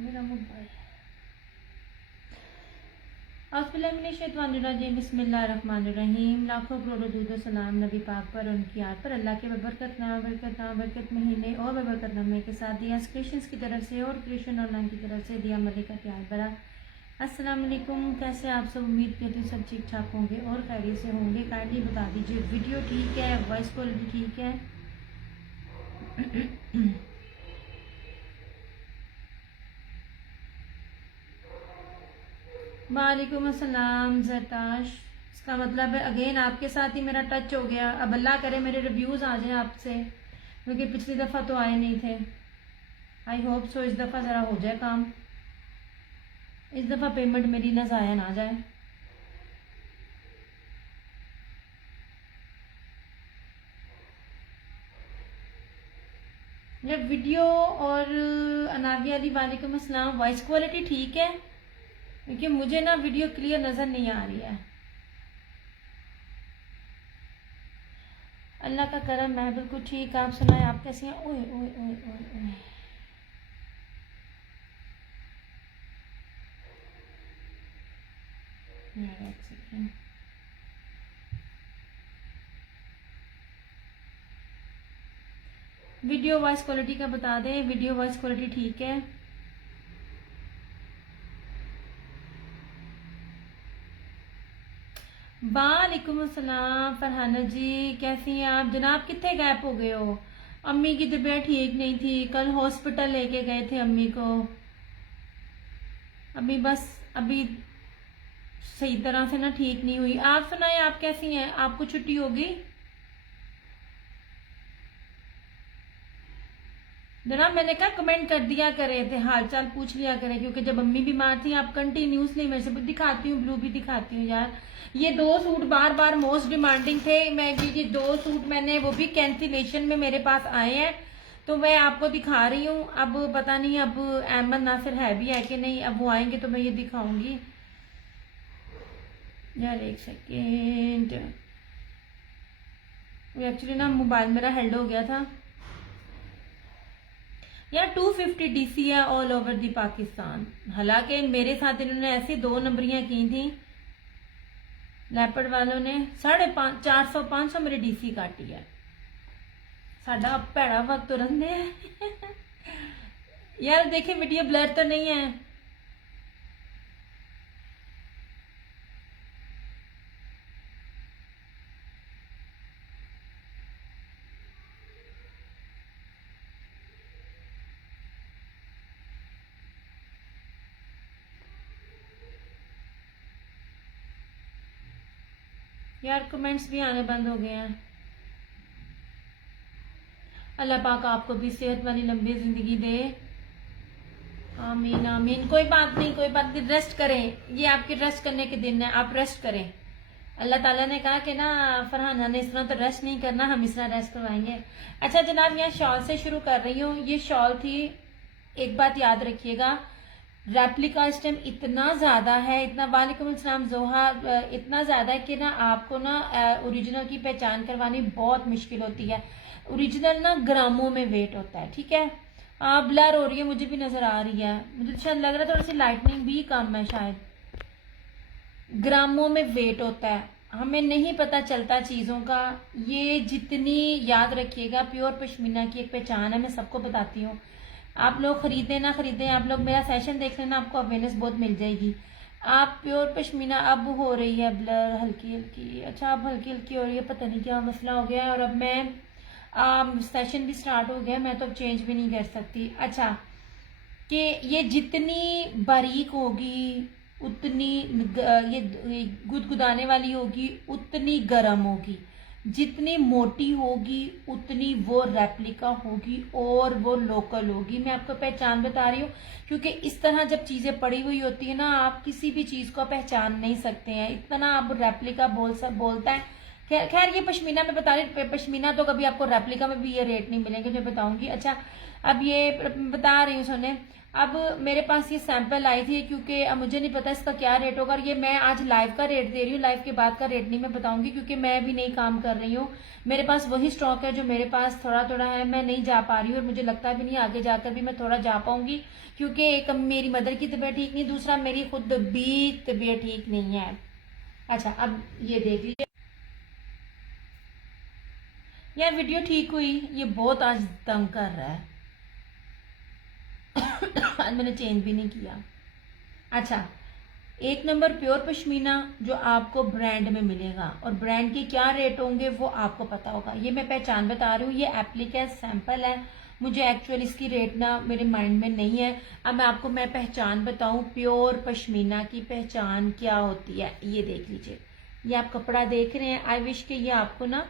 मेरा मोबाइल औज़ुबिल्लाहिमिनश्शैतानिर्रजीम बिस्मिल्लाहिर्रहमानिर्रहीम। लाखों करोड़ों दूध और सलाम नबी पाक पर, उनकी याद पर। अल्लाह के बरकत महीने और बरकत नमे के साथ दिया क्रिश्चियंस की तरफ से और क्रिश्चियन ऑनलाइन की तरफ से दिया मलिका त्याग बरा। अस्सलाम वालेकुम, कैसे आप सब? उम्मीद करती हूँ सब ठीक ठाक होंगे और खैरियत से होंगे। काइंडली बता दीजिए वीडियो ठीक है, वॉइस क्वालिटी ठीक है? वालेकुम अस्सलाम जरताश। इसका मतलब है अगेन आपके साथ ही मेरा टच हो गया। अब अल्लाह करे मेरे रिव्यूज़ आ जाएं आपसे, क्योंकि पिछली दफ़ा तो आए नहीं थे। आई होप सो इस दफ़ा ज़रा हो जाए काम, इस दफ़ा पेमेंट मेरी ना ज़ाया ना जाए। जब वीडियो और अनाविया अली वालेकुम अस्सलाम, वॉइस क्वालिटी ठीक है? क्योंकि मुझे ना वीडियो क्लियर नज़र नहीं आ रही है। अल्लाह का करम, मैं बिल्कुल ठीक। आप सुनाए, आप कैसे हैं? ओए ओए ओए ओए ओए, एक सेकेंड। वीडियो वॉइस क्वालिटी का बता दें, वीडियो वॉइस क्वालिटी ठीक है? वालेकुम अस्सलाम फरहाना जी, कैसी हैं आप जनाब? कितने गैप हो गए हो? अम्मी की तबीयत ठीक नहीं थी, कल हॉस्पिटल लेके गए थे अम्मी को। अभी सही तरह से ना ठीक नहीं हुई। आप सुनाए, आप कैसी हैं? आपको छुट्टी होगी जनाब? मैंने कहा कमेंट कर दिया करे थे, हाल चाल पूछ लिया करें, क्योंकि जब अम्मी बीमार थी आप कंटिन्यूसली मेरे से दिखाती हूँ, ब्लू भी दिखाती हूँ यार। ये 2 सूट बार बार मोस्ट डिमांडिंग थे। मैं ये 2 सूट मैंने वो भी कैंसिलेशन में मेरे पास आए हैं, तो मैं आपको दिखा रही हूँ। अब पता नहीं अब अहमद नासिर है भी है कि नहीं, अब वो आएंगे तो मैं ये दिखाऊंगी यार। एक सेकेंड, एक्चुअली ना मोबाइल मेरा हेल्ड हो गया था यार। 250 डीसी है ऑल ओवर दी पाकिस्तान। हालांकि मेरे साथ इन्होंने ऐसी 2 नंबरियां की थी लैपर्ड वालों ने, 450-500 मेरी डीसी काटी है। साडा भैड़ा वक्त तो रंधे है यार। देखिए वीडियो ब्लर तो नहीं है? यार कमेंट्स भी आने बंद हो गए हैं। अल्लाह पाक आपको भी सेहत वाली लंबी जिंदगी दे, आमीन आमीन। कोई बात नहीं, कोई बात नहीं, रेस्ट करें, ये आपके रेस्ट करने के दिन है, आप रेस्ट करें। अल्लाह ताला ने कहा कि ना फरहाना ने इस तरह तो रेस्ट नहीं करना, हम इस तरह रेस्ट करवाएंगे। अच्छा जनाब, यहाँ शॉल से शुरू कर रही हूँ। ये शॉल थी, एक बात याद रखिएगा, रेप्लिका इस टाइम इतना ज़्यादा है, इतना, वालेकुम अस्सलाम जोहा, इतना ज़्यादा है कि ना आपको ना ओरिजिनल की पहचान करवानी बहुत मुश्किल होती है। ओरिजिनल ना ग्रामों में वेट होता है, ठीक है? ब्लर हो रही है, मुझे भी नज़र आ रही है, मुझे शायद लग रहा है थोड़ी सी लाइटनिंग भी कम है शायद। ग्रामों में वेट होता है, हमें नहीं पता चलता चीज़ों का। ये जितनी, याद रखिएगा, प्योर पश्मीना की एक पहचान है, मैं सबको बताती हूँ। आप लोग खरीदें ना खरीदें, आप लोग मेरा सेशन देख लेना, आपको अवेयरनेस बहुत मिल जाएगी। आप प्योर पश्मीना, अब हो रही है ब्लर हल्की हल्की। अच्छा अब हल्की हल्की हो रही है, पता नहीं क्या मसला हो गया है। और अब मैं सेशन भी स्टार्ट हो गया, मैं तो अब चेंज भी नहीं कर सकती। अच्छा, कि ये जितनी बारीक होगी उतनी ये गुदगुदाने वाली होगी, उतनी गर्म होगी। जितनी मोटी होगी उतनी वो रेप्लिका होगी और वो लोकल होगी। मैं आपको पहचान बता रही हूँ, क्योंकि इस तरह जब चीज़ें पड़ी हुई होती है ना, आप किसी भी चीज़ को पहचान नहीं सकते हैं। इतना अब रेप्लिका बोलता है। खैर ये पश्मीना में बता रही, पश्मीना तो कभी आपको रेप्लिका में भी ये रेट नहीं मिलेंगे जो बताऊंगी। अच्छा अब ये बता रही हूँ सुने, अब मेरे पास ये सैंपल आई थी, क्योंकि अब मुझे नहीं पता इसका क्या रेट होगा। ये मैं आज लाइव का रेट दे रही हूँ, लाइव के बाद का रेट नहीं मैं बताऊंगी, क्योंकि मैं भी नई काम कर रही हूँ। मेरे पास वही स्टॉक है जो मेरे पास थोड़ा थोड़ा है, मैं नहीं जा पा रही हूँ और मुझे लगता भी नहीं आगे जाकर भी मैं थोड़ा जा पाऊंगी, क्योंकि एक मेरी मदर की तबीयत ठीक नहीं, दूसरा मेरी खुद भी तबीयत ठीक नहीं है। अच्छा, अब ये देख लीजिए यार, वीडियो ठीक हुई। ये बहुत आज तंग कर रहा है। आज मैंने चेंज भी नहीं किया। अच्छा, 1 नंबर प्योर पश्मीना जो आपको ब्रांड में मिलेगा, और ब्रांड के क्या रेट होंगे वो आपको पता होगा। ये मैं पहचान बता रही हूँ, ये एप्लिक है, सैंपल है, मुझे एक्चुअल इसकी रेट ना मेरे माइंड में नहीं है। अब मैं आपको पहचान बताऊं, प्योर पश्मीना की पहचान क्या होती है। ये देख लीजिए, ये आप कपड़ा देख रहे हैं, आई विश के ये आपको ना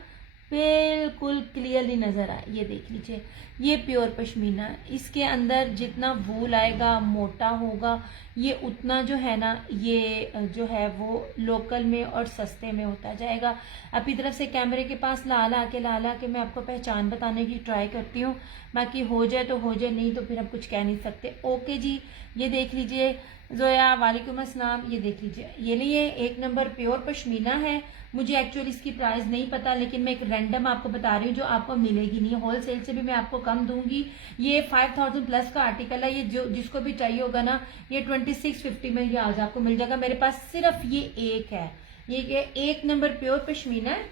बिल्कुल क्लियरली नजर आए। ये देख लीजिए, ये प्योर पश्मीना है। इसके अंदर जितना वूल आएगा, मोटा होगा, ये उतना जो है ना, ये जो है वो लोकल में और सस्ते में होता जाएगा। अपनी तरफ से कैमरे के पास ला के मैं आपको पहचान बताने की ट्राई करती हूँ। बाकी हो जाए तो हो जाए, नहीं तो फिर हम कुछ कह नहीं सकते। ओके जी, ये देख लीजिए जोया, वालेकुम अस्सलाम। ये देख लीजिए, ये लिए 1 नंबर प्योर पश्मीना है। मुझे एक्चुअली इसकी प्राइस नहीं पता, लेकिन मैं एक रैंडम आपको बता रही हूँ जो आपको मिलेगी नहीं। होलसेल से भी मैं आपको कम दूंगी। ये 5000 प्लस का आर्टिकल है। ये जो जिसको भी चाहिए होगा ना, ये 2650 में ये आज आपको मिल जाएगा। मेरे पास सिर्फ ये एक है, ये 1 नंबर प्योर पश्मीना है,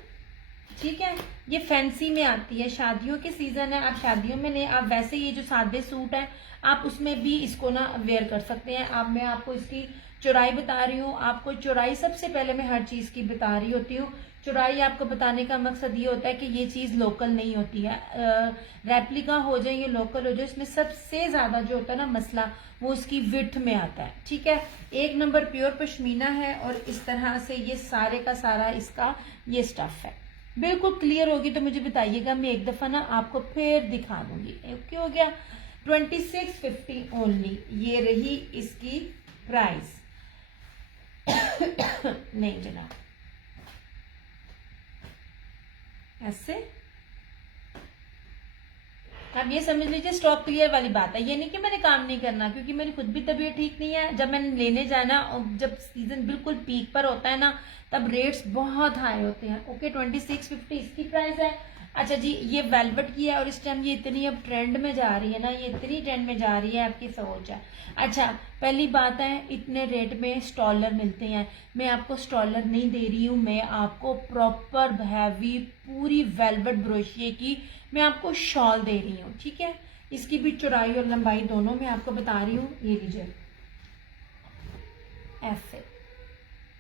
ठीक है। ये फैंसी में आती है, शादियों के सीजन है, आप शादियों में नहीं, आप वैसे ये जो सादे सूट है आप उसमें भी इसको ना वेयर कर सकते हैं। अब मैं आपको इसकी चौड़ाई बता रही हूँ। आपको चौड़ाई सबसे पहले मैं हर चीज की बता रही होती हूँ। चौड़ाई आपको बताने का मकसद ये होता है कि ये चीज लोकल नहीं होती है, रेप्लिका हो जाए ये लोकल हो जाए, इसमें सबसे ज्यादा जो होता है ना मसला, वो इसकी विड्थ में आता है, ठीक है। 1 नंबर प्योर पश्मीना है, और इस तरह से ये सारे का सारा इसका ये स्टफ है। बिल्कुल क्लियर होगी तो मुझे बताइएगा, मैं एक दफा ना आपको फिर दिखा दूंगी। ओके हो गया, 2650 ओनली, ये रही इसकी प्राइस। नहीं जनाब, ऐसे आप ये समझ लीजिए स्टॉक क्लियर वाली बात है। ये नहीं कि मैंने काम नहीं करना, क्योंकि मेरी खुद भी तबीयत ठीक नहीं है। जब मैंने लेने जाना, जब सीजन बिल्कुल पीक पर होता है ना, तब रेट्स बहुत हाई होते हैं। ओके, 2650 इसकी प्राइस है। अच्छा जी, ये वेलवेट की है, और इस टाइम ये इतनी अब ट्रेंड में जा रही है ना, ये इतनी ट्रेंड में जा रही है, आपकी सोच है। अच्छा, पहली बात है, इतने रेट में स्टॉलर मिलते हैं। मैं आपको स्टॉलर नहीं दे रही हूँ, मैं आपको प्रॉपर हैवी पूरी वेलवेट ब्रोशिए की मैं आपको शॉल दे रही हूँ, ठीक है। इसकी भी चौड़ाई और लंबाई दोनों मैं आपको बता रही हूँ। ये लीजिए, ऐसे,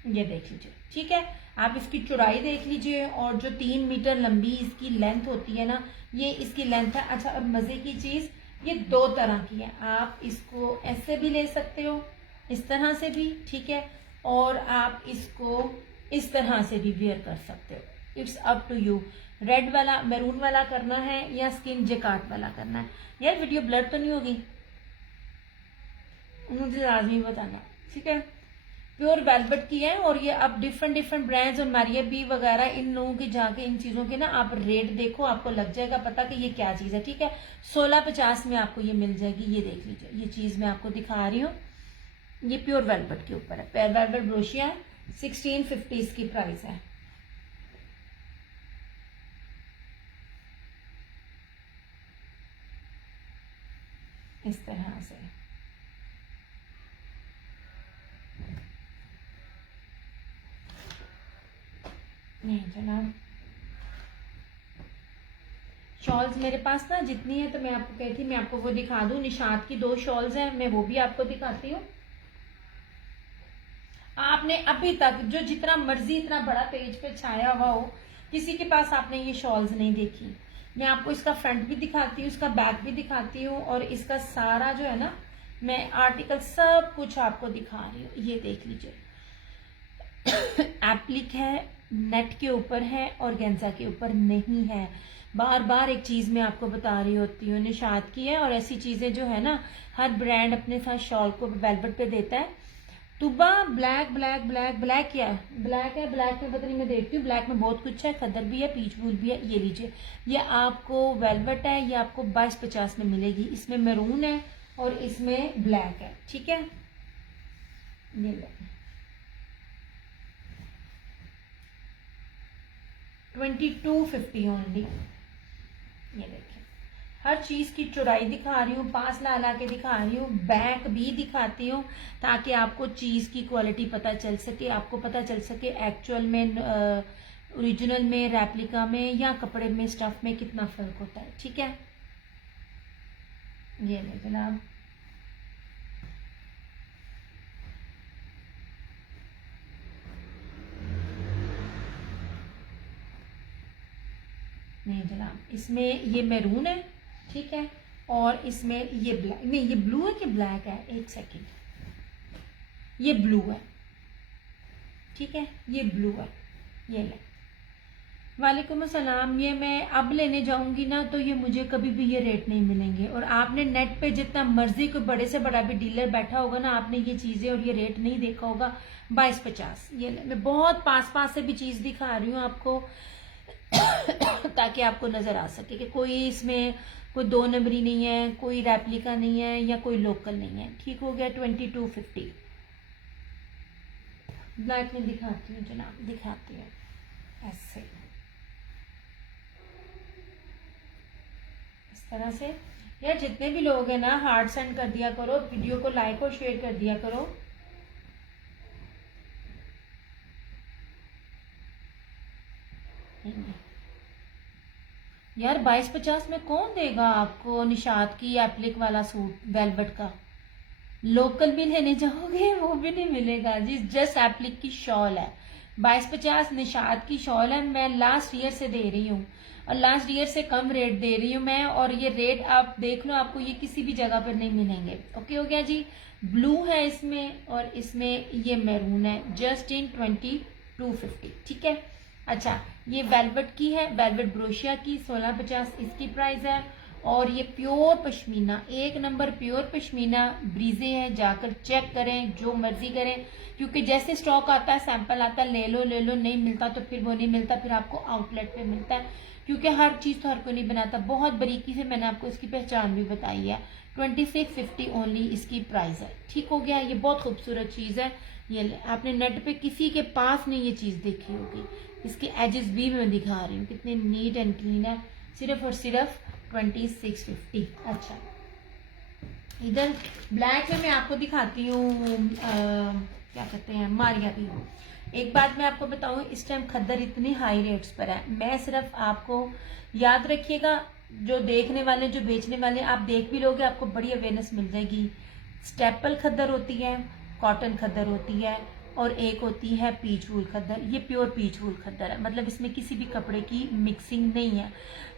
ये देख लीजिए, ठीक है। आप इसकी चौड़ाई देख लीजिए, और जो 3 मीटर लंबी इसकी लेंथ होती है ना, ये इसकी लेंथ है। अच्छा, अब मजे की चीज, ये 2 तरह की है। आप इसको ऐसे भी ले सकते हो, इस तरह से भी, ठीक है, और आप इसको इस तरह से भी वेयर कर सकते हो। It's up to you. Red वाला, मैरून वाला करना है या स्किन जेकार्ड वाला करना है। यार वीडियो ब्लर तो नहीं होगी, मुझे लाजमी बताना, ठीक है। प्योर वेलवेट की है, और ये अब डिफरेंट ब्रांड्स और मारिया बी वगैरह इन लोगों की जाके इन चीजों के ना आप रेट देखो, आपको लग जाएगा पता कि ये क्या चीज है, ठीक है। 1650 में आपको ये मिल जाएगी। ये देख लीजिए, ये चीज मैं आपको दिखा रही हूँ, ये प्योर वेलवेट के ऊपर है, प्योर वेलवेट ब्रोशिया है। 1650 इसकी प्राइस है। इस तरह से नहीं जनाब, शॉल्स मेरे पास ना जितनी है, तो मैं आपको कहती मैं आपको वो दिखा दूं। निशात की 2 शॉल्स हैं, मैं वो भी आपको दिखाती हूँ। आपने अभी तक जो जितना मर्जी इतना बड़ा पेज पे छाया हुआ हो, किसी के पास आपने ये शॉल्स नहीं देखी। मैं आपको इसका फ्रंट भी दिखाती हूँ, इसका बैक भी दिखाती हूँ, और इसका सारा जो है ना, मैं आर्टिकल सब कुछ आपको दिखा रही हूँ। ये देख लीजिए, एप्लिक है, नेट के ऊपर है, और गेंजा के ऊपर नहीं है। बार बार एक चीज मैं आपको बता रही होती हूँ, निशात की है। और ऐसी चीजें जो है ना, हर ब्रांड अपने साथ शॉल को वेलवेट पे देता है। तुबा ब्लैक ब्लैक ब्लैक ब्लैक क्या है, ब्लैक है, ब्लैक में पता नहीं, मैं देखती हूँ। ब्लैक में बहुत कुछ है, खदर भी है, पीच वूल भी है। ये लीजिए, ये आपको वेलवेट है, ये आपको 2250 में मिलेगी। इसमें मैरून है, और इसमें ब्लैक है, ठीक है। ये लो 2250 ओनली। ये देखिए, हर चीज की चौड़ाई दिखा रही हूँ, पास ला के दिखा रही हूँ, बैक भी दिखाती हूँ ताकि आपको चीज की क्वालिटी पता चल सके, आपको पता चल सके एक्चुअल में, ओरिजिनल में, रेप्लिका में या कपड़े में, स्टफ में कितना फर्क होता है, ठीक है। ये ले जनाब, नहीं जनाब, इसमें ये मैरून है, ठीक है, और इसमें ये ब्लैक, नहीं ये ब्लू है कि ब्लैक है, एक सेकंड, ये ब्लू है, ठीक है, ये ब्लू है। ये ले, वालेकुम अस्सलाम। ये मैं अब लेने जाऊंगी ना तो ये मुझे कभी भी ये रेट नहीं मिलेंगे, और आपने नेट पे जितना मर्जी कोई बड़े से बड़ा भी डीलर बैठा होगा ना, आपने ये चीजें और ये रेट नहीं देखा होगा। 2250। ये ले, मैं बहुत पास से भी चीज दिखा रही हूँ आपको ताकि आपको नजर आ सके कि कोई इसमें कोई 2 नंबरी नहीं है, कोई रेप्लिका नहीं है या कोई लोकल नहीं है, ठीक हो गया। 2250। ब्लैक में दिखाती हूँ जनाब, दिखाती हूँ ऐसे, इस तरह से। यार जितने भी लोग हैं ना, हार्ट सेंड कर दिया करो, वीडियो को लाइक और शेयर कर दिया करो। यार 2250 में कौन देगा आपको निशात की एप्लिक वाला सूट वेलवेट का? लोकल भी लेने जाओगे वो भी नहीं मिलेगा जी, जस्ट एप्लिक की शॉल है। 2250 निशात की शॉल है, मैं लास्ट ईयर से दे रही हूँ और लास्ट ईयर से कम रेट दे रही हूँ मैं, और ये रेट आप देख लो, आपको ये किसी भी जगह पर नहीं मिलेंगे। ओके हो गया जी। ब्लू है इसमें और इसमें ये मैरून है, जस्ट इन 2250, ठीक है। अच्छा, ये वेलवेट की है, वेलवेट ब्रोशिया की, 1650 इसकी प्राइस है। और ये प्योर पश्मीना, एक नंबर प्योर पश्मीना ब्रीजे है, जाकर चेक करें, जो मर्जी करें, क्योंकि जैसे स्टॉक आता है, सैंपल आता है, ले लो, नहीं मिलता तो फिर वो नहीं मिलता, फिर आपको आउटलेट पे मिलता है, क्योंकि हर चीज तो हर कोई नहीं बनाता। बहुत बारीकी से मैंने आपको इसकी पहचान भी बताई है। 2650 ओनली इसकी प्राइस है, ठीक हो गया। ये बहुत खूबसूरत चीज है। ये आपने नेट पे किसी के पास नहीं ये चीज देखी होगी। इसके एजेस भी मैं दिखा रही हूँ, कितने नीट एंड क्लीन है, सिर्फ और सिर्फ 2650। अच्छा, इधर ब्लैक में मैं आपको दिखाती हूँ क्या कहते हैं, मारिया की। एक बात मैं आपको बताऊं, इस टाइम खद्दर इतनी हाई रेट्स पर है, मैं सिर्फ आपको याद रखिएगा, जो देखने वाले, जो बेचने वाले, आप देख भी लोगे, आपको बड़ी अवेयरनेस मिल जाएगी। स्टेपल खद्दर होती है, कॉटन खद्दर होती है, और एक होती है पीच वूल खद्दर। ये प्योर पीच वूल खद्दर है, मतलब इसमें किसी भी कपड़े की मिक्सिंग नहीं है।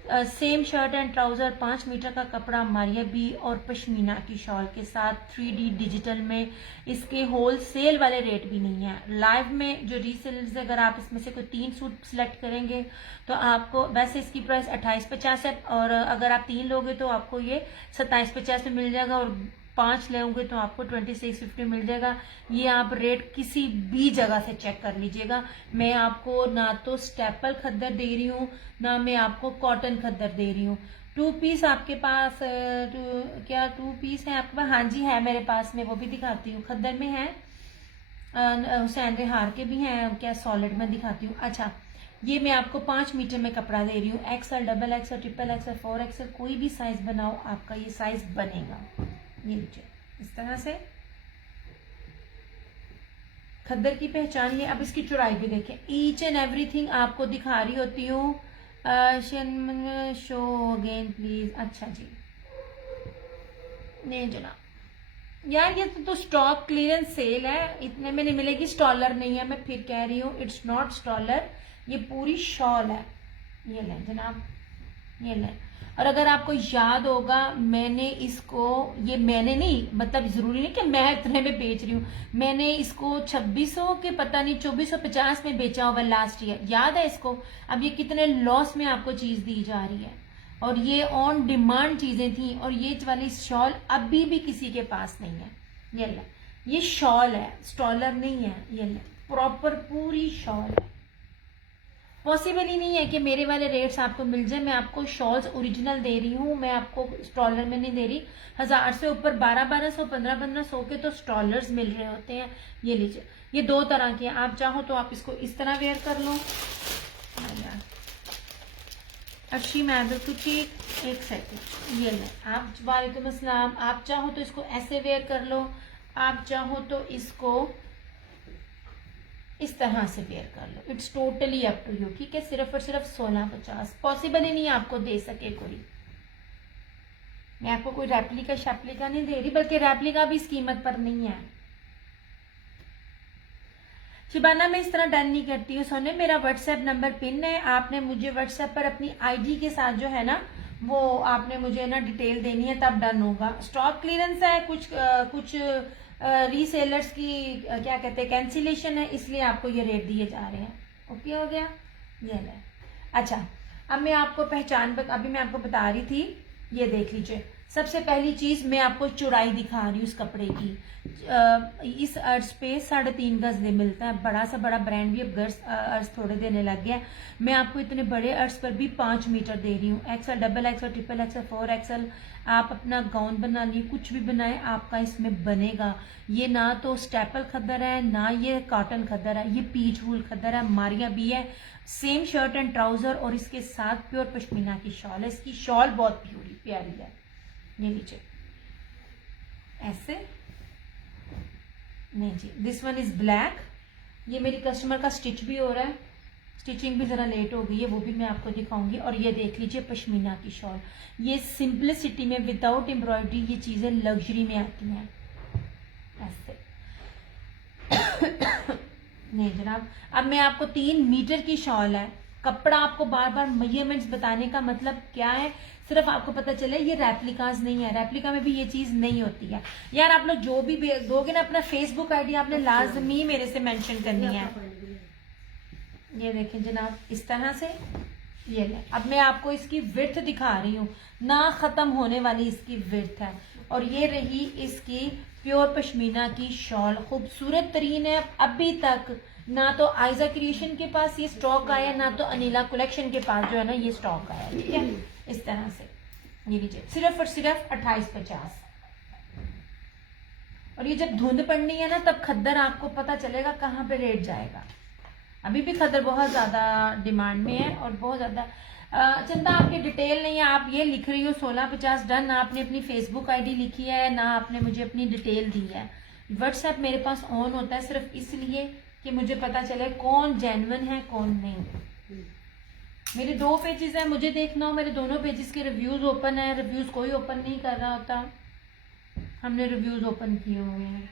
Same shirt and trouser, 5 metre का कपड़ा, मारिया बी और पश्मीना की शॉल के साथ 3D डिजिटल में। इसके होलसेल वाले रेट भी नहीं है। लाइव में जो रीसेलर्स, अगर आप इसमें से कोई 3 सूट सिलेक्ट करेंगे तो आपको, वैसे इसकी प्राइस 2850 है, और अगर आप 3 लोगे तो आपको ये 2750 में मिल जाएगा, और 5 लेंगे तो आपको 2650 मिल जाएगा। ये आप रेट किसी भी जगह से चेक कर लीजिएगा। मैं आपको ना तो स्टेपल खद्दर दे रही हूँ, ना मैं आपको कॉटन खद्दर दे रही हूँ। 2 पीस आपके पास, क्या 2 पीस है आपके पास? हाँ जी है मेरे पास में, वो भी दिखाती हूँ। खद्दर में है, हुसैन रेहार के भी हैं, क्या सॉलिड में दिखाती हूँ। अच्छा, ये मैं आपको 5 मीटर में कपड़ा दे रही हूँ, XL, XXL, XXL, 4XL, कोई भी साइज बनाओ, आपका ये साइज बनेगा। ये लीजिए, इस तरह से खद्दर की पहचान। ये अब इसकी चौड़ाई भी देखें, ईच एंड एवरीथिंग आपको दिखा रही होती हूँ। Show again please. अच्छा जी, नहीं जनाब, यार ये तो स्टॉक क्लियरेंस सेल है, इतने में नहीं मिलेगी। स्टॉलर नहीं है, मैं फिर कह रही हूँ, इट्स नॉट स्टॉलर, ये पूरी शॉल है। ये लें जनाब, ये लें। और अगर आपको याद होगा, मैंने इसको, ये मैंने नहीं, मतलब जरूरी नहीं कि मैं इतने में बेच रही हूँ, मैंने इसको 2600 के पता नहीं 2450 में बेचा होगा लास्ट ईयर, याद है इसको? अब ये कितने लॉस में आपको चीज दी जा रही है, और ये ऑन डिमांड चीजें थी, और ये वाली शॉल अभी भी किसी के पास नहीं है। ये ले, ये शॉल है, स्टॉलर नहीं है। ये ले, प्रॉपर पूरी शॉल है, पॉसिबल ही नहीं है कि मेरे वाले रेट्स आपको मिल जाए। मैं आपको शॉल्स ओरिजिनल दे रही हूँ, मैं आपको स्टॉलर में नहीं दे रही। 1000 से ऊपर 1200 1500 के तो स्टॉलर्स मिल रहे होते हैं। ये लीजिए, ये 2 तरह के हैं। आप चाहो तो आप इसको इस तरह वेयर कर लो। अच्छी मैं कुछ एक सेकंड, ये ले आप, वालेकुम अस्सलाम। आप चाहो तो इसको ऐसे वेयर कर लो, आप चाहो तो इसको इस तरह से वेयर कर लो। It's totally up to you, ठीक है। सिर्फ और सिर्फ 1650। पॉसिबल ही नहीं है आपको दे सके कोई। मैं आपको कोई रेप्लिका शैप्लिका नहीं दे रही, बल्कि रेप्लिका भी इस कीमत पर नहीं है। शिबाना मैं इस तरह डन नहीं करती हूँ। सोने मेरा व्हाट्सएप नंबर पिन है, आपने मुझे व्हाट्सएप पर अपनी आईडी के साथ जो है ना वो आपने मुझे ना डिटेल देनी है, तब डन होगा। स्टॉक क्लियरेंस है, कुछ रीसेलर्स की क्या कहते हैं कैंसिलेशन है, इसलिए आपको ये रेट दिए जा रहे हैं। ओके हो गया, ये ले। अच्छा, अब मैं आपको अभी मैं आपको बता रही थी, ये देख लीजिए। सबसे पहली चीज मैं आपको चौड़ाई दिखा रही हूँ इस कपड़े की। इस अर्ज पे 3.5 गज दे मिलता है। बड़ा सा बड़ा ब्रांड भी अब अर्ज थोड़े देने लग गया। मैं आपको इतने बड़े अर्ज पर भी 5 मीटर दे रही हूँ। XL, XXL, triple XL, 4XL। आप अपना गाउन बना लिए, कुछ भी बनाए, आपका इसमें बनेगा। ये ना तो स्टेपल खद्दर है, ना ये कॉटन खद्दर है, ये पीच वूल खद्दर है, मारिया भी है। सेम शर्ट एंड ट्राउजर और इसके साथ प्योर पश्मीना की शॉल है। इसकी शॉल बहुत प्यारी है। ये नीचे ऐसे नहीं जी, दिस वन इज ब्लैक। ये मेरी कस्टमर का स्टिच भी हो रहा है, स्टिचिंग भी जरा लेट हो गई है, वो भी मैं आपको दिखाऊंगी। और ये देख लीजिए पश्मीना की शॉल। ये सिंपलिसिटी में विदाउट एम्ब्रॉयडरी ये चीजें लग्जरी में आती हैं ऐसे। नहीं जनाब, अब मैं आपको 3 मीटर की शॉल है। कपड़ा आपको बार बार मेजरमेंट्स बताने का मतलब क्या है, सिर्फ आपको पता चले ये रेप्लिकाज नहीं है। रेप्लिका में भी ये चीज नहीं होती है यार। आप लोग जो भी दोगे ना, अपना फेसबुक आईडी आपने लाजमी मेरे से मेंशन करनी है। ये देखें जनाब, इस तरह से ये ले। अब मैं आपको इसकी विड्थ दिखा रही हूँ, ना खत्म होने वाली इसकी विड्थ है। और ये रही इसकी प्योर पश्मीना की शॉल, खूबसूरत तरीन है। अभी तक ना तो आयजा क्रिएशन के पास ये स्टॉक आया, ना तो अनिला कलेक्शन के पास जो है ना ये स्टॉक आया, ठीक है। इस तरह से ये लीजिए, सिर्फ और सिर्फ 2850। और ये जब धुंध पड़नी है ना, तब खद्दर आपको पता चलेगा कहाँ पे रेट जाएगा। अभी भी खद्दर बहुत ज्यादा डिमांड में है और बहुत ज्यादा। चंदा आपकी डिटेल नहीं है, आप ये लिख रही हो 1650 डन, ना आपने अपनी फेसबुक आईडी लिखी है, ना आपने मुझे अपनी डिटेल दी है। व्हाट्सएप मेरे पास ऑन होता है सिर्फ इसलिए कि मुझे पता चले कौन जेन्युइन है कौन नहीं। मेरे 2 पेजेस हैं, मुझे देखना हो मेरे दोनों पेजेस के रिव्यूज ओपन है। रिव्यूज कोई ओपन नहीं कर रहा होता, हमने रिव्यूज ओपन किए हुए हैं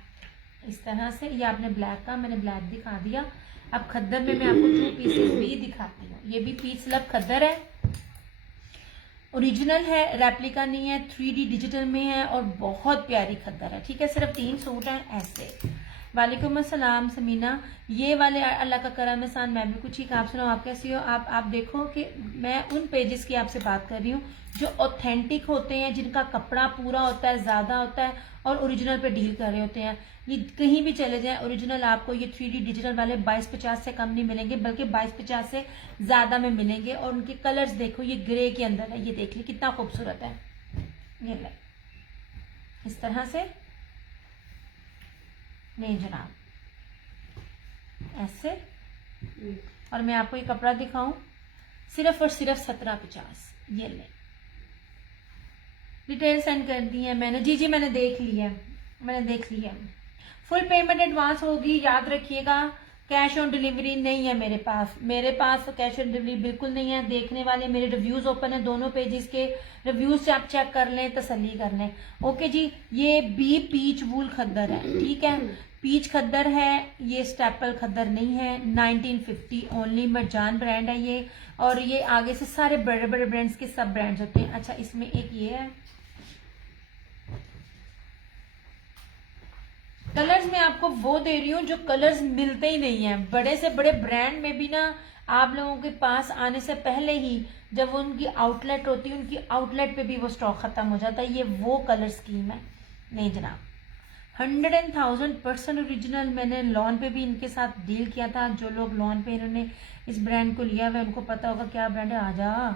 इस तरह से। ये आपने ब्लैक का, मैंने ब्लैक दिखा दिया। अब खद्दर में मैं आपको 2 पीसेस भी दिखाती हूँ। ये भी पीस लब खद्दर है, ओरिजिनल है, रेप्लिका नहीं है, 3D डिजिटल में है और बहुत प्यारी खद्दर है, ठीक है। सिर्फ 3 सूट हैं ऐसे। वालेकुम अस्सलाम समीना, ये वाले अल्लाह का करम एहसान, मैं भी कुछ ही आप सुनाओ, आप कैसी हो। आप देखो कि मैं उन पेजेस की आपसे बात कर रही हूँ जो ऑथेंटिक होते हैं, जिनका कपड़ा पूरा होता है, ज्यादा होता है और ओरिजिनल पे डील कर रहे होते हैं। ये कहीं भी चले जाएं, ओरिजिनल आपको ये 3D डिजिटल वाले 2250 से कम नहीं मिलेंगे, बल्कि 2250 से ज्यादा में मिलेंगे। और उनके कलर्स देखो, ये ग्रे के अंदर है, ये देख ली कितना खूबसूरत है। ये ले इस तरह से, नहीं जनाब ऐसे। और मैं आपको ये कपड़ा दिखाऊं, सिर्फ और सिर्फ 1750। ये ले, डिटेल सेंड कर दी है मैंने। जी जी मैंने देख ली है, मैंने देख ली है। फुल पेमेंट एडवांस होगी, याद रखिएगा। कैश ऑन डिलीवरी नहीं है मेरे पास कैश ऑन डिलीवरी बिल्कुल नहीं है। देखने वाले मेरे रिव्यूज ओपन है दोनों पेजेस के, रिव्यूज से आप चेक कर लें, तसल्ली कर लें। ओके जी, ये भी पीच वूल खद्दर है, ठीक है, पीच खद्दर है, ये स्टेपल खद्दर नहीं है। 1950 ओनली, मरजान ब्रांड है ये। और ये आगे से सारे बड़े बड़े ब्रांड्स के सब ब्रांड्स होते हैं। अच्छा, इसमें एक ये है, कलर्स मैं आपको वो दे रही हूँ जो कलर्स मिलते ही नहीं है। बड़े से बड़े ब्रांड में भी ना आप लोगों के पास आने से पहले ही जब उनकी आउटलेट होती है, उनकी आउटलेट पे भी वो स्टॉक खत्म हो जाता है। ये वो कलर स्कीम है। नहीं जनाब, 100,000% ओरिजिनल। मैंने लॉन पे भी इनके साथ डील किया था। जो लोग लॉन पे इन्होंने इस ब्रांड को लिया हुआ है उनको पता होगा क्या ब्रांड है। आजा,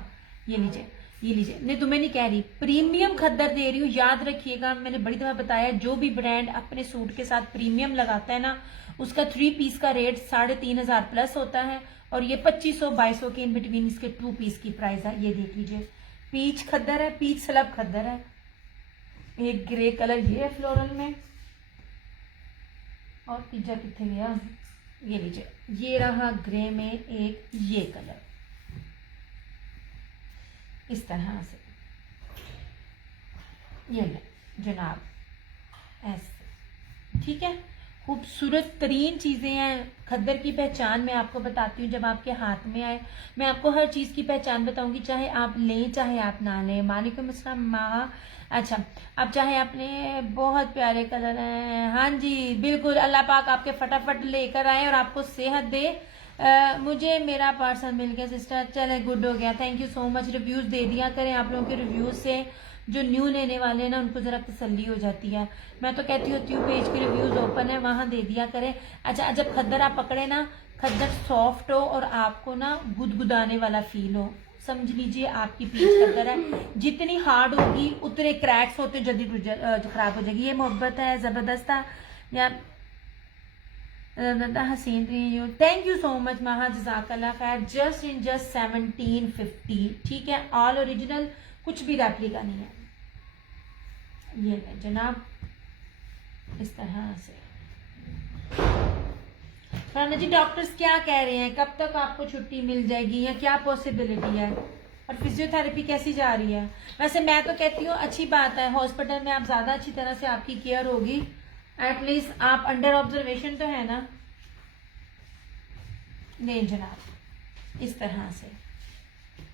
ये लीजिए, ये लीजिए। नहीं, तुम्हें नहीं कह रही, प्रीमियम खद्दर दे रही हूँ। याद रखिएगा, मैंने बड़ी दफा बताया, जो भी ब्रांड अपने सूट के साथ प्रीमियम लगाता है ना, उसका 3 पीस का रेट 3,500 प्लस होता है, और ये 2500-2200 के इन बिटवीन इसके 2 पीस की प्राइस है। ये देख लीजिए, पीच खद्दर है, पीच स्लब खद्दर है। एक ग्रे कलर ये है फ्लोरल में, और तीजा कितने गया, ये लीजिए, ये रहा ग्रे में एक ये कलर, इस तरह से। ये ले जनाब, ऐसे, ठीक है। खूबसूरत तरीन चीज़ें हैं। खद्दर की पहचान मैं आपको बताती हूँ जब आपके हाथ में आए। मैं आपको हर चीज़ की पहचान बताऊंगी, चाहे आप लें चाहे आप ना लें। वालेकुम अस्सलाम माँ। अच्छा, अब चाहे आपने, बहुत प्यारे कलर हैं। हाँ जी बिल्कुल, अल्लाह पाक आपके फटाफट लेकर आए और आपको सेहत दे। मुझे मेरा पार्सल मिल गया सिस्टर, चले गुड हो गया, thank you so much. Reviews दे दिया करें, आप लोगों के रिव्यूज़ से जो न्यू लेने वाले हैं ना उनको ज़रा तसल्ली हो जाती है। मैं तो कहती होती हूँ पेज के रिव्यूज़ ओपन है, वहाँ दे दिया करें। अच्छा, जब खद्दर आप पकड़े ना, खद्दर सॉफ्ट हो और आपको ना गुदगुदाने वाला फील हो, समझ लीजिए आपकी पीच खद्दर है। जितनी हार्ड होगी उतने क्रैक्स होते जल्दी खराब हो जाएगी। ये मोहब्बत है, ज़बरदस्त है या हसीन। थैंक यू सो मच महा, जज़ाकल्लाह खैर। जस्ट इन जस्ट 1750, ठीक है, ऑल ओरिजिनल, कुछ भी रेप्लिका नहीं है। ये है जनाब, इस तरह से। राना जी, डॉक्टर्स क्या कह रहे हैं, कब तक आपको छुट्टी मिल जाएगी या क्या पॉसिबिलिटी है, और फिजियोथेरेपी कैसी जा रही है? वैसे मैं तो कहती हूँ अच्छी बात है, हॉस्पिटल में आप ज्यादा अच्छी तरह से आपकी केयर होगी। एटलीस्ट आप अंडर ऑब्जर्वेशन तो है ना। नहीं जनाब, इस तरह से।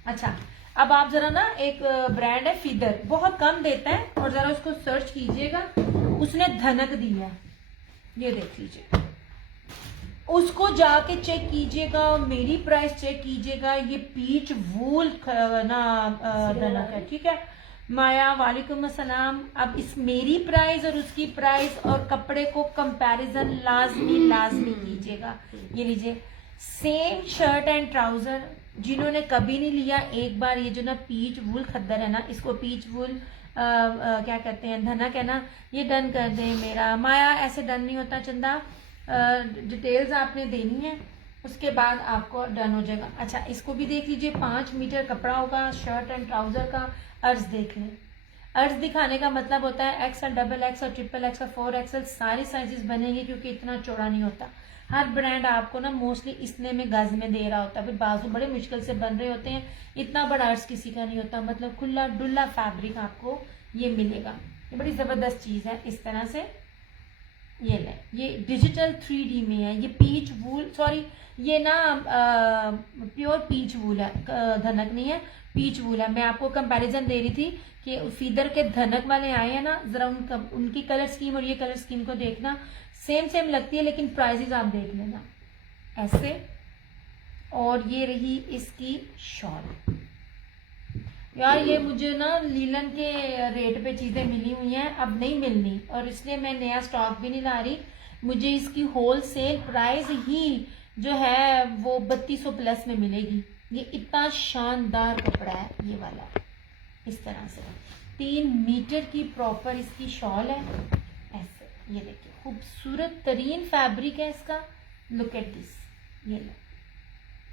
अच्छा, अब आप जरा ना, एक ब्रांड है फीदर, बहुत कम देता है, और जरा उसको सर्च कीजिएगा, उसने धनक दी है, ये देख लीजिए, उसको जाके चेक कीजिएगा, मेरी प्राइस चेक कीजिएगा। ये पीच वूल ना धनक है, ठीक है। माया वालेकुम अस्सलाम। अब इस मेरी प्राइस और उसकी प्राइस और कपड़े को कंपैरिजन लाजमी कीजिएगा। ये लीजिए, सेम शर्ट एंड ट्राउजर। जिन्होंने कभी नहीं लिया, एक बार ये जो ना पीच वूल खद्दर है ना, इसको पीच वूल क्या कहते हैं, धनक है ना, ये डन कर दे मेरा। माया ऐसे डन नहीं होता चंदा, डिटेल्स आपने देनी है, उसके बाद आपको डन हो जाएगा। अच्छा, इसको भी देख लीजिए, 5 मीटर कपड़ा होगा, शर्ट एंड ट्राउजर का। अर्ज देख लें, अर्ज दिखाने का मतलब होता है एक्सएल, डबल एक्स और ट्रिपल एक्स और 4XL सारे साइजेस बनेंगे, क्योंकि इतना चौड़ा नहीं होता। हर ब्रांड आपको ना मोस्टली इतने में गज में दे रहा होता है, फिर बाजू बड़े मुश्किल से बन रहे होते हैं, इतना बड़ा अर्ज किसी का नहीं होता। मतलब खुला डुल्ला फैब्रिक आपको ये मिलेगा, ये बड़ी जबरदस्त चीज है। इस तरह से ये ले, ये डिजिटल 3D में है, ये पीच वूल, सॉरी ये ना प्योर पीच वूल है, धनक नहीं है, पीच वूल है। मैं आपको कंपैरिजन दे रही थी कि फीदर के धनक वाले आए हैं ना, जरा उनकी कलर स्कीम और ये कलर स्कीम को देखना, सेम लगती है, लेकिन प्राइसेस आप देख लेना ऐसे। और ये रही इसकी शॉल। यार ये मुझे ना लीलन के रेट पे चीजें मिली हुई हैं, अब नहीं मिलनी, और इसलिए मैं नया स्टॉक भी नहीं ला रही। मुझे इसकी होलसेल प्राइस ही जो है वो 3200 प्लस में मिलेगी। ये इतना शानदार कपड़ा है ये वाला, इस तरह से 3 मीटर की प्रॉपर इसकी शॉल है ऐसे। ये देखिए, खूबसूरत तरीन फैब्रिक है इसका, लुक एट दिस। ये लो,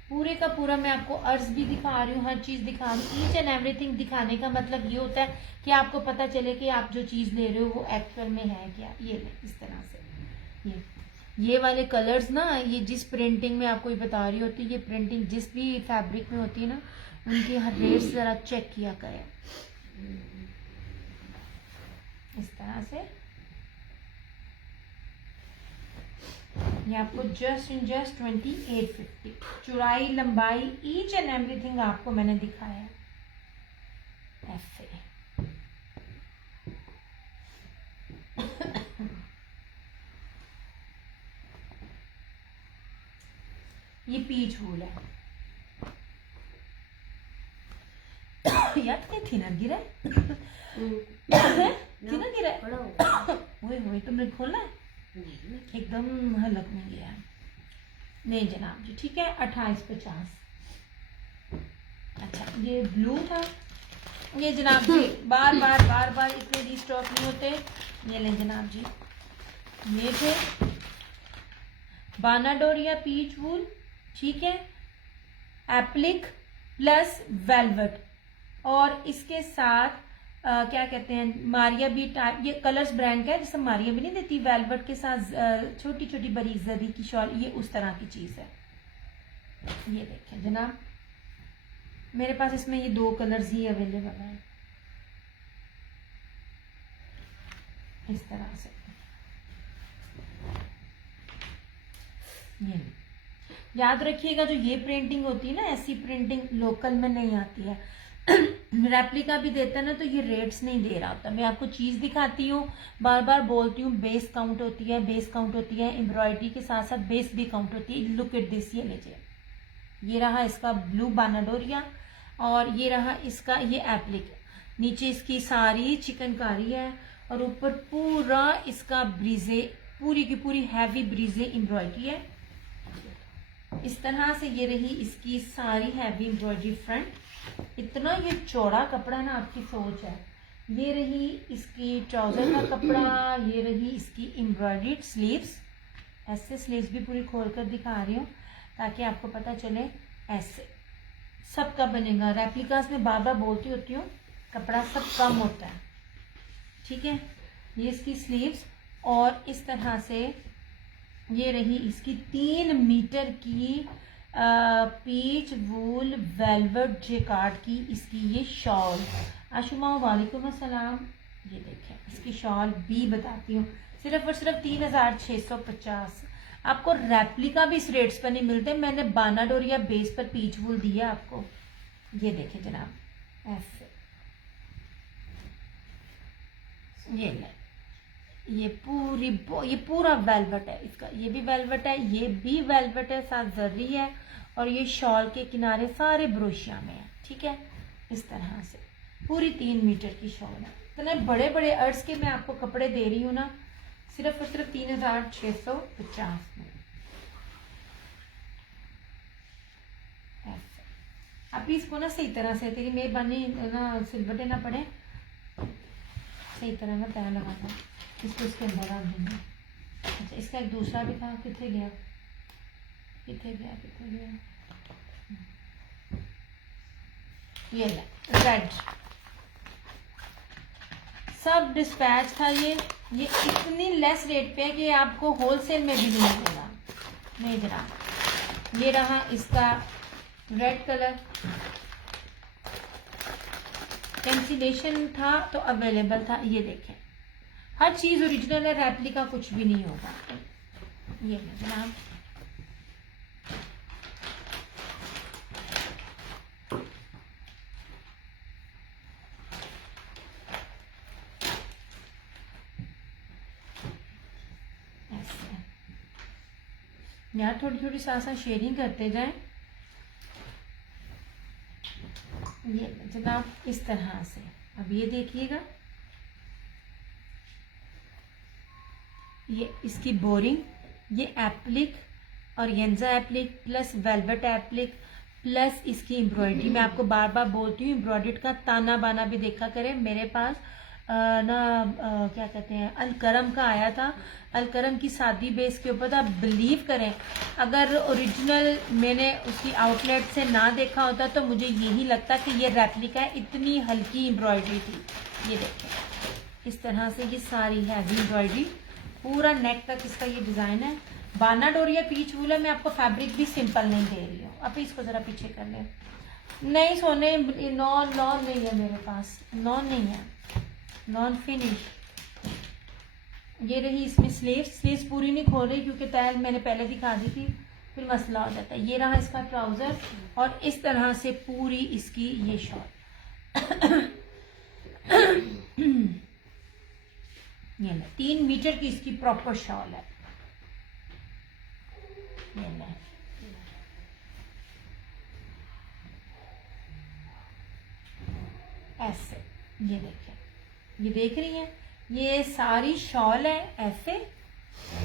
पूरे का पूरा मैं आपको अर्ज भी दिखा रही हूँ, हर चीज दिखा रही हूँ। ईच एंड एवरीथिंग दिखाने का मतलब ये होता है कि आपको पता चले कि आप जो चीज ले रहे हो वो एक्चुअल में है क्या। ये ले, इस तरह से ये वाले कलर्स ना, ये जिस प्रिंटिंग में आपको बता रही होती है, ये प्रिंटिंग जिस भी फैब्रिक में होती है ना, उनकी हर रेट्स जरा चेक किया करें। इस तरह से ये आपको जस्ट इन जस्ट 2850, चौड़ाई लंबाई ईच एंड एवरीथिंग आपको मैंने दिखाया है ऐसे। ये पीच वूल है यार, कितनी थिनर गिरा है, थिनर गिरा है। ओए होए, तुमने खोला है? एकदम हलक में गया है। नहीं जनाब जी, ठीक है, 2850। अच्छा ये ब्लू था, ये जनाब जी बार बार इतने रीस्टॉक नहीं होते। ये लें जनाब जी, ये थे बानाडोरिया पीच वूल, ठीक है, एप्लिक प्लस वेलवेट, और इसके साथ क्या कहते हैं मारिया भी टाइप, ये कलर्स ब्रांड का है, जिसे मारिया भी नहीं देती, वेलवेट के साथ छोटी छोटी बरीक जरी की शॉल, ये उस तरह की चीज़ है। ये देखें जनाब, मेरे पास इसमें ये 2 कलर्स ही अवेलेबल हैं, इस तरह से। ये याद रखिएगा, जो ये प्रिंटिंग होती है ना, ऐसी प्रिंटिंग लोकल में नहीं आती है। रेप्लिका भी देता है ना, तो ये रेट्स नहीं दे रहा होता। मैं आपको चीज़ दिखाती हूँ, बार बार बोलती हूँ, बेस काउंट होती है, बेस काउंट होती है, एम्ब्रॉयडरी के साथ साथ बेस भी काउंट होती है। लुक एट दिस, ये लीजिए, ये रहा इसका ब्लू बानाडोरिया, और ये रहा इसका ये एप्लिक। नीचे इसकी सारी चिकनकारी है, और ऊपर पूरा इसका ब्रीजे, पूरी की पूरी हैवी ब्रीजे एम्ब्रॉयडरी है। इस तरह से ये रही इसकी सारी हैवी एम्ब्रॉयडरी फ्रंट। इतना ये चौड़ा कपड़ा ना, आपकी सोच है। ये रही इसकी ट्राउजर का कपड़ा, ये रही इसकी एम्ब्रॉयडर्ड स्लीव्स। ऐसे स्लीव्स भी पूरी खोल कर दिखा रही हूँ ताकि आपको पता चले। ऐसे सबका बनेगा। रेप्लिकास में बार बार बोलती होती हूँ, कपड़ा सब कम होता है, ठीक है। ये इसकी स्लीव्स, और इस तरह से ये रही इसकी 3 मीटर की पीच वूल वेलवेट जेकार्ड की इसकी ये शॉल। आशुमा वालेकुम अस्सलाम। ये देखें इसकी शॉल भी बताती हूँ, सिर्फ और सिर्फ 3650। आपको रेप्लिका भी इस रेट्स पर नहीं मिलते। मैंने बानाडोरिया बेस पर पीच वूल दिया आपको। ये देखें जनाब, ऐसे ये ले, ये पूरा वेलवेट है इसका। ये भी वेलवेट है, ये भी वेलवेट है, साथ जर्री है, और ये शॉल के किनारे सारे ब्रोशिया में है, ठीक है। इस तरह से पूरी 3 मीटर की शॉल है। इतने बड़े बड़े अर्ज के मैं आपको कपड़े दे रही हूँ ना, सिर्फ और सिर्फ 3650 में। ऐसे आप इसको ना सही तरह से, तेरी मेहरबानी ना सिलबटे ना पड़े, सही तरह ना तय लगाना। इसको इसके अंदर डाल देंगे। अच्छा इसका एक दूसरा भी था, कितने गया, ये रेड, सब डिस्पैच था। ये इतनी लेस रेट पे है कि आपको होलसेल में भी नहीं मिलेगा। नहीं जनाब, ये रहा इसका रेड कलर, कैंसिलेशन था तो अवेलेबल था। ये देखें, हर चीज ओरिजिनल है, रेप्लिका कुछ भी नहीं होगा। ये जनाब, ऐसे यार थोड़ी थोड़ी साथ साथ शेयरिंग करते जाएं। ये जनाब इस तरह से, अब ये देखिएगा, ये इसकी बोरिंग, ये एप्लिक और येंजा applique plus velvet applique plus इसकी एम्ब्रॉयडरी। मैं आपको बार बार बोलती हूँ, एम्ब्रॉयडरी का ताना बाना भी देखा करें। मेरे पास क्या कहते हैं, अलकरम का आया था, अलकरम की सादी बेस के ऊपर था। बिलीव करें, अगर ओरिजिनल मैंने उसकी आउटलेट से ना देखा होता तो मुझे यही लगता कि ये रेप्लिका है, इतनी हल्की एम्ब्रॉयडरी थी। ये देखें इस तरह से ये सारी हैवी एम्ब्रॉयडरी, पूरा नेक तक इसका ये डिजाइन है। बानाडोरिया पीच वूल है। मैं आपको फैब्रिक भी सिंपल नहीं दे रही हूँ। अब इसको जरा पीछे कर ले। नहीं सोने, नॉन नहीं है मेरे पास, नॉन नहीं है, नॉन फिनिश। ये रही इसमें स्लीव्स पूरी नहीं खोल रही क्योंकि तैल मैंने पहले दिखा दी थी, फिर मसला हो जाता है। ये रहा इसका ट्राउजर, और इस तरह से पूरी इसकी ये शॉल। ये 3 मीटर की इसकी प्रॉपर शॉल है। ये ऐसे, ये देखें, ये देख रही हैं, ये सारी शॉल है ऐसे,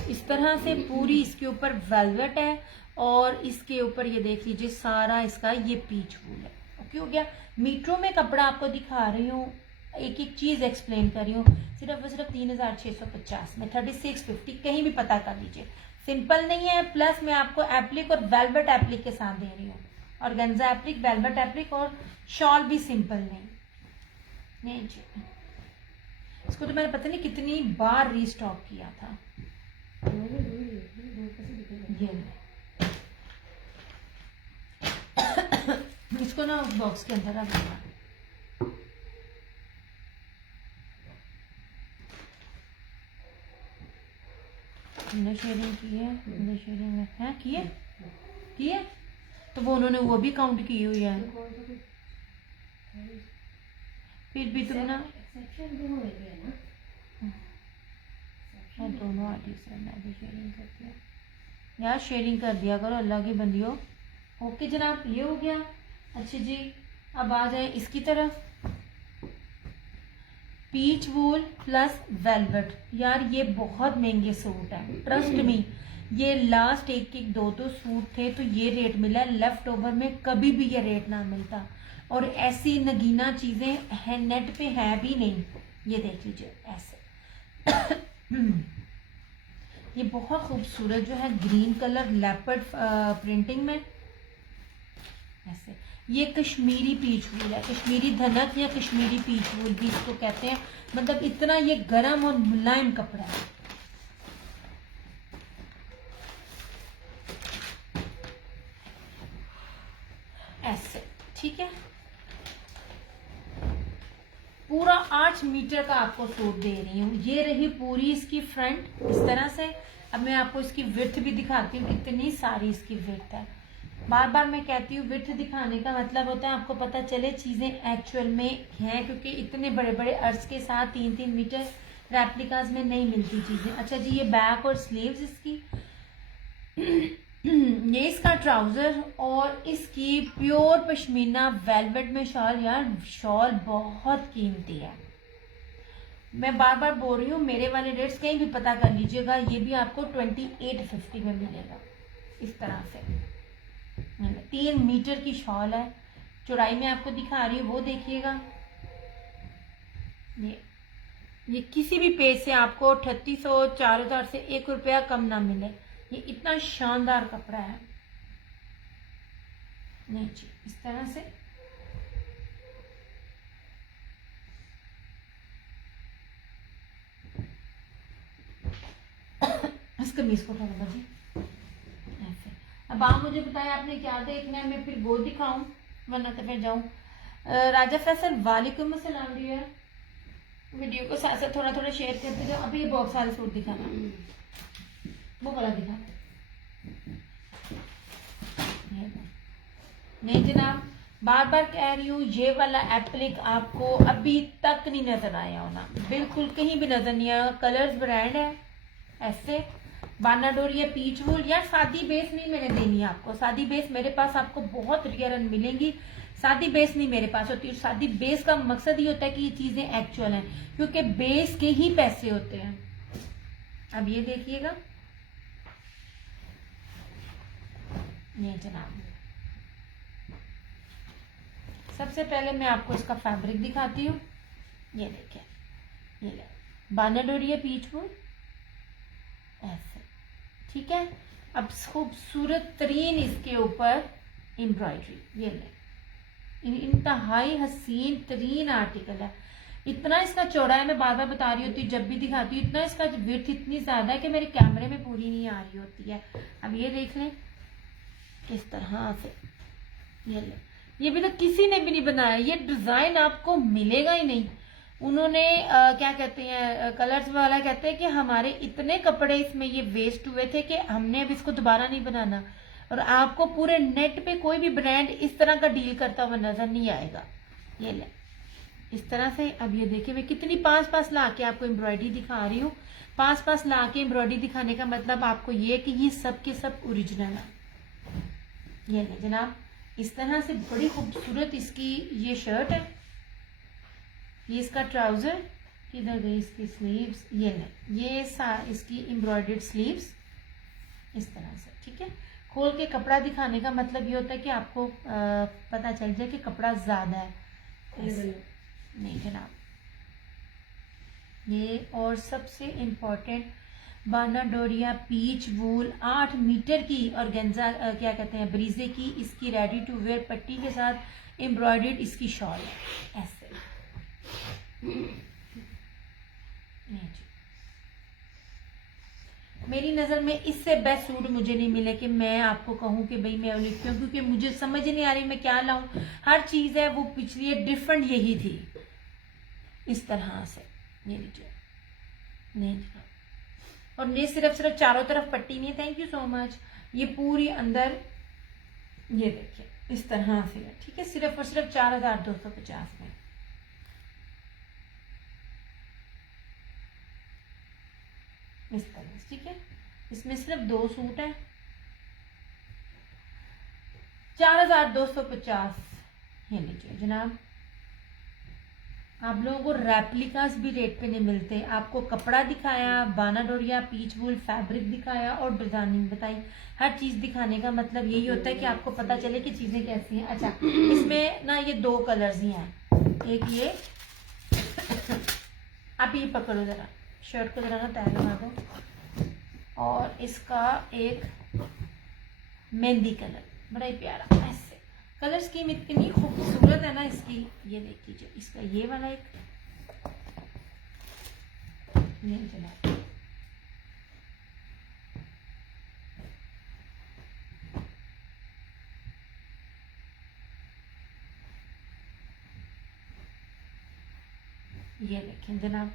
इस तरह से पूरी इसके ऊपर वेलवेट है और इसके ऊपर ये देख लीजिए सारा इसका ये पीच वूल है। ओके हो गया। मीटरों में कपड़ा आपको दिखा रही हूँ, एक एक चीज एक्सप्लेन कर रही हूँ। सिर्फ और सिर्फ 3650 में 3650 कहीं भी पता कर लीजिए। सिंपल नहीं है, प्लस मैं आपको एप्लिक और वेलवेट एप्लिक के साथ दे रही हूँ, ऑर्गेन्जा एप्लिक, वेलवेट एप्लिक, और शॉल भी सिंपल नहीं जी। इसको तो मैंने पता नहीं कितनी बार रीस्टॉक किया था। ये इसको ना उस बॉक्स के अंदर रख देना। शेयरिंग की है, शेयरिंग में है किए तो वो उन्होंने वो भी काउंट की हुई है। फिर भी तुम ना दोनों आर्टिस्ट मैं भी शेयरिंग करती हूँ यार, शेयरिंग कर दिया करो अल्लाह की बंदियों। ओके जनाब, ये हो गया। अच्छा जी, अब आ जाए इसकी तरफ। पीच वूल प्लस वेलवेट, यार ये बहुत महंगे सूट है, ट्रस्ट मी। ये लास्ट एक दो सूट थे तो ये रेट मिला, लेफ्ट ओवर में कभी भी ये रेट ना मिलता। और ऐसी नगीना चीजें है नेट पे है भी नहीं। ये देख लीजिए ऐसे ये बहुत खूबसूरत जो है ग्रीन कलर लेपर्ड प्रिंटिंग में ऐसे। ये कश्मीरी पीच वूल है, कश्मीरी धनक या कश्मीरी पीच वूल भी इसको कहते हैं। मतलब इतना ये गर्म और मुलायम कपड़ा है। ऐसे ठीक है, पूरा 8 मीटर का आपको सूट दे रही हूँ। ये रही पूरी इसकी फ्रंट इस तरह से। अब मैं आपको इसकी विड्थ भी दिखाती हूँ, कितनी सारी इसकी विड्थ है। बार बार मैं कहती हूँ विड्थ दिखाने का मतलब होता है आपको पता चले चीजें एक्चुअल में हैं, क्योंकि इतने बड़े बड़े अर्ज के साथ 3-3 मीटर रेप्लिकाज में नहीं मिलती चीजें। अच्छा जी, ये बैक और स्लीव्स इसकी ये इसका ट्राउजर और इसकी प्योर पश्मीना वेलवेट में शॉल। यार शॉल बहुत कीमती है, मैं बार बार बोल रही हूँ। मेरे वाले रेट्स कहीं भी पता कर लीजिएगा, ये भी आपको 2850 में मिलेगा इस तरह से। 3 मीटर की शॉल है, चौड़ाई में आपको दिखा रही हूँ वो देखिएगा। ये किसी भी पेज से आपको 3800 4000 से 1 रुपया कम ना मिले। ये इतना शानदार कपड़ा है। नहीं जी, इस तरह से इस कमीज को थोड़ा बजी ऐसे। अब आप मुझे बताएं आपने क्या देखना है, मैं फिर वो दिखाऊं वरना तो फिर जाऊं। राजा फैसल वालेकुम अस्सलाम डियर। वीडियो को साथ साथ थोड़ा थोड़ा शेयर करते जाओ। अभी ये बॉक्स वाले सूट दिखाना, वो वाला दिखा। नहीं जनाब, बार बार कह रही हूँ ये वाला एप्लिक आपको अभी तक नहीं नजर आया होना, बिल्कुल कहीं भी नजर नहीं आया। कलर्स ब्रांड है ऐसे, बानाडोर या पीच वूल। यार सादी बेस नहीं मैंने देनी है आपको, सादी बेस मेरे पास आपको बहुत रेयर मिलेंगी। सादी बेस नहीं मेरे पास होती। सादी बेस का मकसद ये होता है कि ये चीजें एक्चुअल हैं, क्योंकि बेस के ही पैसे होते हैं। अब ये देखिएगा, ये जनाब सबसे पहले मैं आपको इसका फैब्रिक दिखाती हूँ। ये देखिए, ये ले बानाडोरिया पीच वूल ऐसे, ठीक है। अब खूबसूरत तरीन इसके ऊपर एम्ब्रॉयडरी, ये ले इंतहाई हसीन तरीन आर्टिकल है। इतना इसका चौड़ा है, मैं बार बार बता रही होती हूँ जब भी दिखाती हूँ, इतना इसका विड्थ इतनी ज्यादा है कि मेरे कैमरे में पूरी नहीं आ रही होती है। अब ये देख लें इस तरह से, ये ले, ये भी तो किसी ने भी नहीं बनाया, ये डिजाइन आपको मिलेगा ही नहीं। उन्होंने क्या कहते हैं, कलर्स वाला कहते हैं कि हमारे इतने कपड़े इसमें ये वेस्ट हुए थे कि हमने अब इसको दोबारा नहीं बनाना। और आपको पूरे नेट पे कोई भी ब्रांड इस तरह का डील करता हुआ नजर नहीं आएगा। ये ले इस तरह से। अब ये देखिए मैं कितनी पास ला के आपको एम्ब्रॉयडरी दिखा रही हूँ। पास ला के एम्ब्रॉयडरी दिखाने का मतलब आपको ये कि ये सब के सब ओरिजिनल है। ये ले जनाब, इस तरह से बड़ी खूबसूरत इसकी ये शर्ट है, ये इसका ट्राउजर किधर गई इसकी स्लीव्स, ये नहीं, ये इसकी एम्ब्रॉयडर्ड स्लीव्स इस तरह से, ठीक है। खोल के कपड़ा दिखाने का मतलब ये होता है कि आपको पता चल जाए कि कपड़ा ज्यादा है, नहीं जनाब। ये और सबसे इम्पोर्टेंट बाना डोरिया पीच वूल 8 मीटर की और गेंजा क्या कहते हैं ब्रीजे की, इसकी रेडी टू वेयर पट्टी के साथ एम्ब्रॉयडर्ड इसकी शॉल है ऐसे। मेरी नज़र में इससे बेस्ट सूट मुझे नहीं मिले कि मैं आपको कहूँ कि भाई मैं लिखती हूँ, क्योंकि मुझे समझ नहीं आ रही मैं क्या लाऊं। हर चीज़ है वो पिछली डिफरेंट यही थी इस तरह से, ये लीजिए नहीं, और ये सिर्फ चारों तरफ पट्टी नहीं, थैंक यू सो मच, ये पूरी अंदर ये देखिए इस तरह से है, ठीक है। सिर्फ और सिर्फ 4250 में। इस तरह से, ठीक है। इसमें सिर्फ 2 सूट है, 4250। ये लीजिए जनाब, आप लोगों को रेप्लिकास भी रेट पे नहीं मिलते। आपको कपड़ा दिखाया, बाना डोरिया पीच वूल फैब्रिक दिखाया और डिजाइनिंग बताई। हर चीज दिखाने का मतलब यही होता है कि आपको पता चले कि चीजें कैसी हैं। अच्छा, इसमें ना ये 2 कलर्स ही हैं, एक ये आप ये पकड़ो जरा, शर्ट को जरा ना तय लगा दो, और इसका एक मेहंदी कलर, बड़ा ही प्यारा ऐसे। कलर स्कीम इतनी खूबसूरत है ना इसकी, ये देख लीजिए। इसका ये वाला एक ये चला, ये देखें जनाब,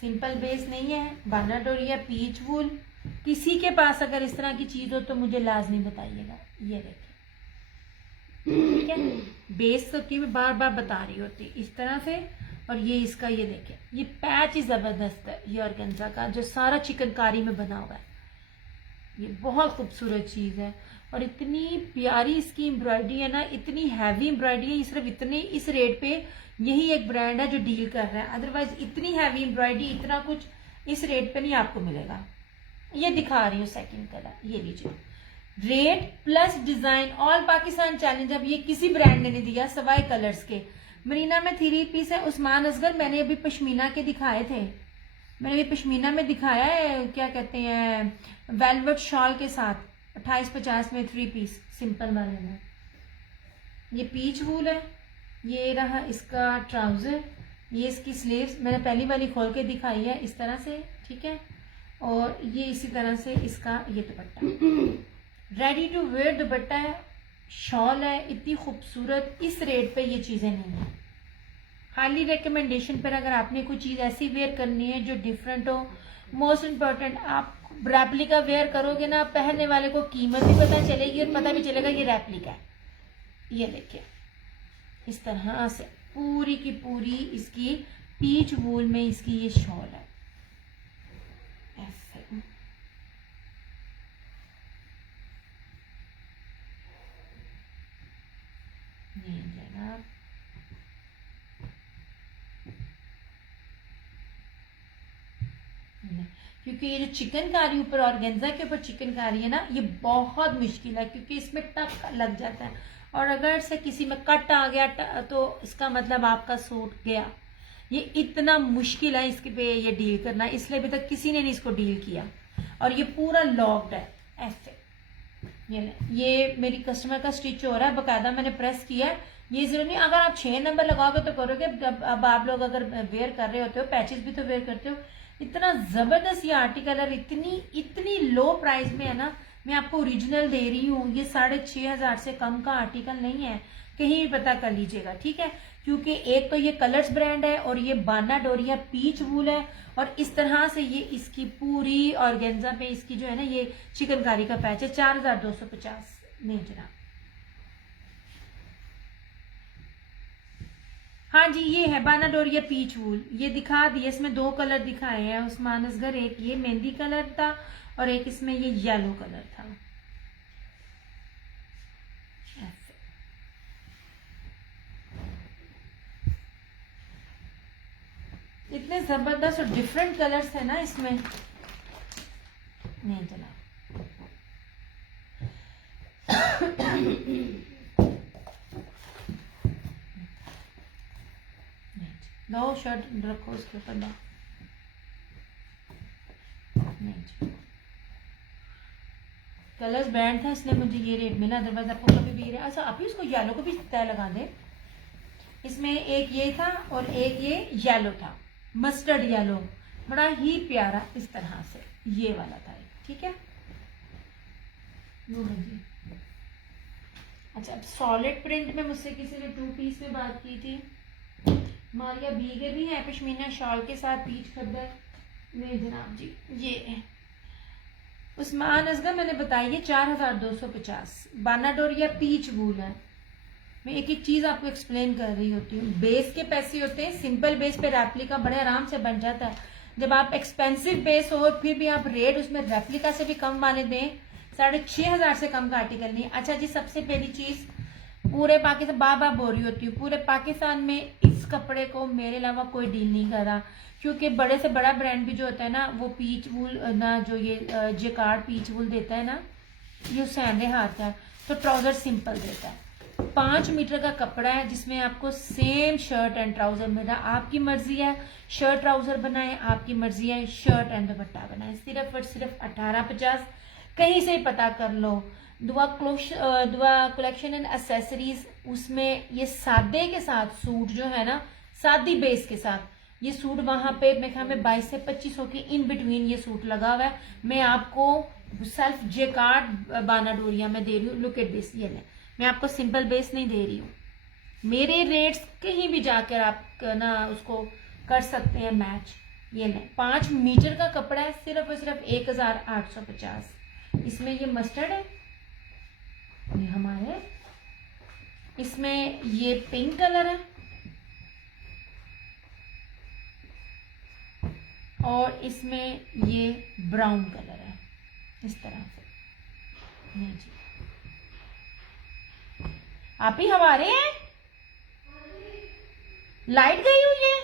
सिंपल बेस नहीं है, बाना डोरिया पीच वूल। किसी के पास अगर इस तरह की चीज हो तो मुझे लाजमी बताइएगा। ये देखें, ठीक है, बेस तो की मैं बार बार बता रही होती इस तरह से। और ये इसका ये देखें, ये पैच ही जबरदस्त है, ये ऑर्गेन्जा का जो सारा चिकनकारी में बना हुआ है, ये बहुत खूबसूरत चीज है। और इतनी प्यारी इसकी एम्ब्रॉयडरी है ना, इतनी हैवी एम्ब्रॉयडरी है। सिर्फ इतने इस रेट पे यही एक ब्रांड है जो डील कर रहा है, अदरवाइज इतनी हैवी एम्ब्रॉयडरी इतना कुछ इस रेट पे नहीं आपको मिलेगा। ये दिखा रही हूँ सेकंड कलर, ये लीजिए, rate plus design all Pakistan challenge. अब ये किसी ब्रांड ने नहीं दिया सवाए कलर्स के। मरीना में 3 पीस है, उस्मान असगर मैंने अभी पश्मीना के दिखाए थे, मैंने अभी पश्मीना में दिखाया है, क्या कहते हैं वेलवेट शॉल के साथ 2850 में 3 पीस सिंपल वाले में। ये पीच वूल है, ये रहा इसका ट्राउजर, ये इसकी स्लीव्स मैंने पहली वाली खोल के दिखाई है इस तरह से, ठीक है। और ये इसी तरह से इसका ये dupatta ready to wear dupatta है, शॉल है, इतनी खूबसूरत। इस रेट पे ये चीजें नहीं है। हाईली रिकमेंडेशन पर अगर आपने कोई चीज ऐसी वेयर करनी है जो डिफरेंट हो। मोस्ट इम्पोर्टेंट, आप रेप्लिका वेयर करोगे ना, पहनने वाले को कीमत भी पता चलेगी और पता भी चलेगा ये रेप्लिका है। ये देखिए इस तरह से पूरी की पूरी इसकी पीच वूल में इसकी ये शॉल है ऐसे। ये जनाब, क्योंकि ये जो चिकनकारी ऊपर ऑर्गेन्जा के ऊपर चिकनकारी है ना, ये बहुत मुश्किल है क्योंकि इसमें टक लग जाता है, और अगर से किसी में कट आ गया तो इसका मतलब आपका सूट गया। ये इतना मुश्किल है इसके पे ये डील करना, इसलिए अभी तक किसी ने नहीं इसको डील किया। और ये पूरा लॉक्ड है ऐसे। ये मेरी कस्टमर का स्टिच हो रहा है, बकायदा मैंने प्रेस किया है। ये जरूर नहीं अगर आप 6 नंबर लगाओगे तो करोगे। अब आप लोग अगर वेयर कर रहे होते हो, पैचेस भी तो वेयर करते हो। इतना जबरदस्त ये आर्टिकल है, इतनी लो प्राइस में है ना। मैं आपको ओरिजिनल दे रही हूँ, ये 6500 से कम का आर्टिकल नहीं है, कहीं भी पता कर लीजिएगा, ठीक है। क्योंकि एक तो ये कलर्स ब्रांड है और ये बाना डोरिया पीच वूल है, और इस तरह से ये इसकी पूरी ऑर्गेन्जा पे इसकी जो है ना ये चिकनकारी का पैच है। 4250 नहीं जनाब। हाँ जी, ये है बाना डोरिया पीच वूल, ये दिखा दिए। इसमें 2 कलर दिखाए हैं उस्मान असगर, एक ये मेहंदी कलर था और एक इसमें ये येलो कलर था ऐसे। इतने जबरदस्त और डिफरेंट कलर्स है ना इसमें। नहीं चला लो शर्ट रखो उसके ऊपर लो। कलर्स ब्रांड था इसलिए मुझे ये रेट मिला, अदरवाइज आपको कभी भी ये। अच्छा आप ही उसको येलो को भी तय लगा दे। इसमें एक ये था और एक ये येलो था, मस्टर्ड येलो, बड़ा ही प्यारा इस तरह से ये वाला था। ठीक है जी। अच्छा अब सॉलिड प्रिंट में मुझसे किसी ने 2 पीस में बात की थी। मारिया भीगे भी है पश्मीना शॉल के साथ, पीच खद्दर। नहीं जनाब जी ये उस्मान असगर मैंने बताई है 4250। बानाडोरिया पीच वूल है। मैं एक एक चीज आपको एक्सप्लेन कर रही होती हूँ। बेस के पैसे होते हैं, सिंपल बेस पे रेप्लिका बड़े आराम से बन जाता है। जब आप एक्सपेंसिव बेस हो फिर भी आप रेट उसमें रेप्लिका से भी कम वाले दें, 6500 से कम का आर्टिकल नहीं। अच्छा जी सबसे पहली चीज, पूरे पाकिस्तान बार बार बोल रही होती हूँ, पूरे पाकिस्तान में इस कपड़े को मेरे अलावा कोई डील नहीं कर रहा, क्योंकि बड़े से बड़ा ब्रांड भी जो होता है ना वो पीच वूल ना, जो ये जेकार्ड पीच वूल देता है ना, ये हुसैन हाथ है, तो ट्राउजर सिंपल देता है। 5 मीटर का कपड़ा है जिसमें आपको सेम शर्ट एंड ट्राउजर मिल रहा है। आपकी मर्जी है शर्ट ट्राउजर बनाए, आपकी मर्जी है शर्ट एंड दुपट्टा बनाए। सिर्फ और सिर्फ 1850। कहीं से पता कर लो। दुआ कलेक्शन एंड एसेसरीज, उसमें ये सादे के साथ सूट जो है ना, सादी बेस के साथ ये सूट वहां पे मेरे ख्याल में 22 से 2500 के इन बिटवीन ये सूट लगा हुआ है। मैं आपको सेल्फ जेकार्ड बानाडोरिया में दे रही हूँ। लुक एट दिस, ये ले, मैं आपको सिंपल बेस नहीं दे रही हूँ। मेरे रेट्स कहीं भी जाकर आप ना उसको कर सकते हैं मैच। ये ले 5 मीटर का कपड़ा है, सिर्फ और सिर्फ 1850। इसमें ये मस्टर्ड है, ये हमारे इसमें ये पिंक कलर है और इसमें ये ब्राउन कलर है, इस तरह से। नहीं जी आप ही हमारे हैं, लाइट गई हुई है।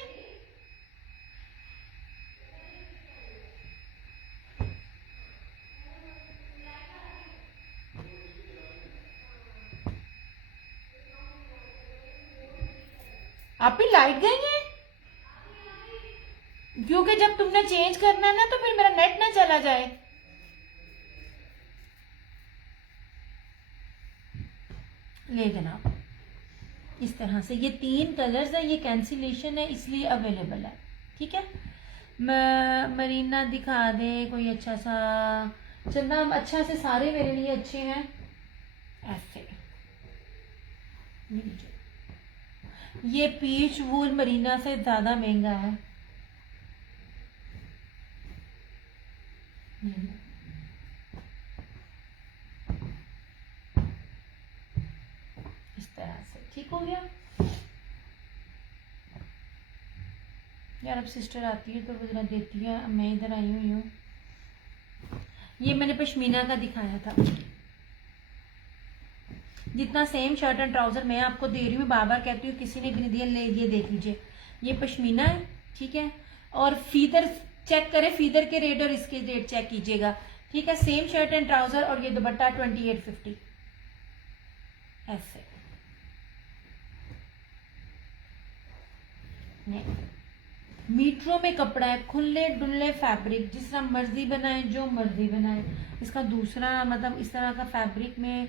आप ही लाइट गई है, क्योंकि जब तुमने चेंज करना है ना तो फिर मेरा नेट ना चला जाए। ले जनाब इस तरह से ये 3 कलर्स है, ये कैंसिलेशन है इसलिए अवेलेबल है। ठीक है मरीना दिखा दे कोई अच्छा सा चंदा, अच्छा से सारे मेरे लिए अच्छे हैं ऐसे। ये पीच वूल मरीना से ज्यादा महंगा है। इस तरह से ठीक हो गया यार। अब सिस्टर आती है तो वो जरा देती है, मैं इधर आई हुई हूँ। ये मैंने पश्मीना का दिखाया था, जितना सेम शर्ट एंड ट्राउजर मैं आपको दे रही हूँ, बार बार कहती हूँ किसी ने भी नहीं दिया, ले ये देख लीजिए, ये पश्मीना है। ठीक है और फीदर चेक करें, फीदर के रेट और इसके रेट चेक कीजिएगा। ठीक है सेम शर्ट एंड ट्राउजर और ये दुपट्टा 2850 ऐसे। नहीं मीटरों में कपड़ा है, खुले डुल्ले फैब्रिक, जिस तरह मर्जी बनाए, जो मर्जी बनाए। इसका दूसरा मतलब इस तरह का फैब्रिक में,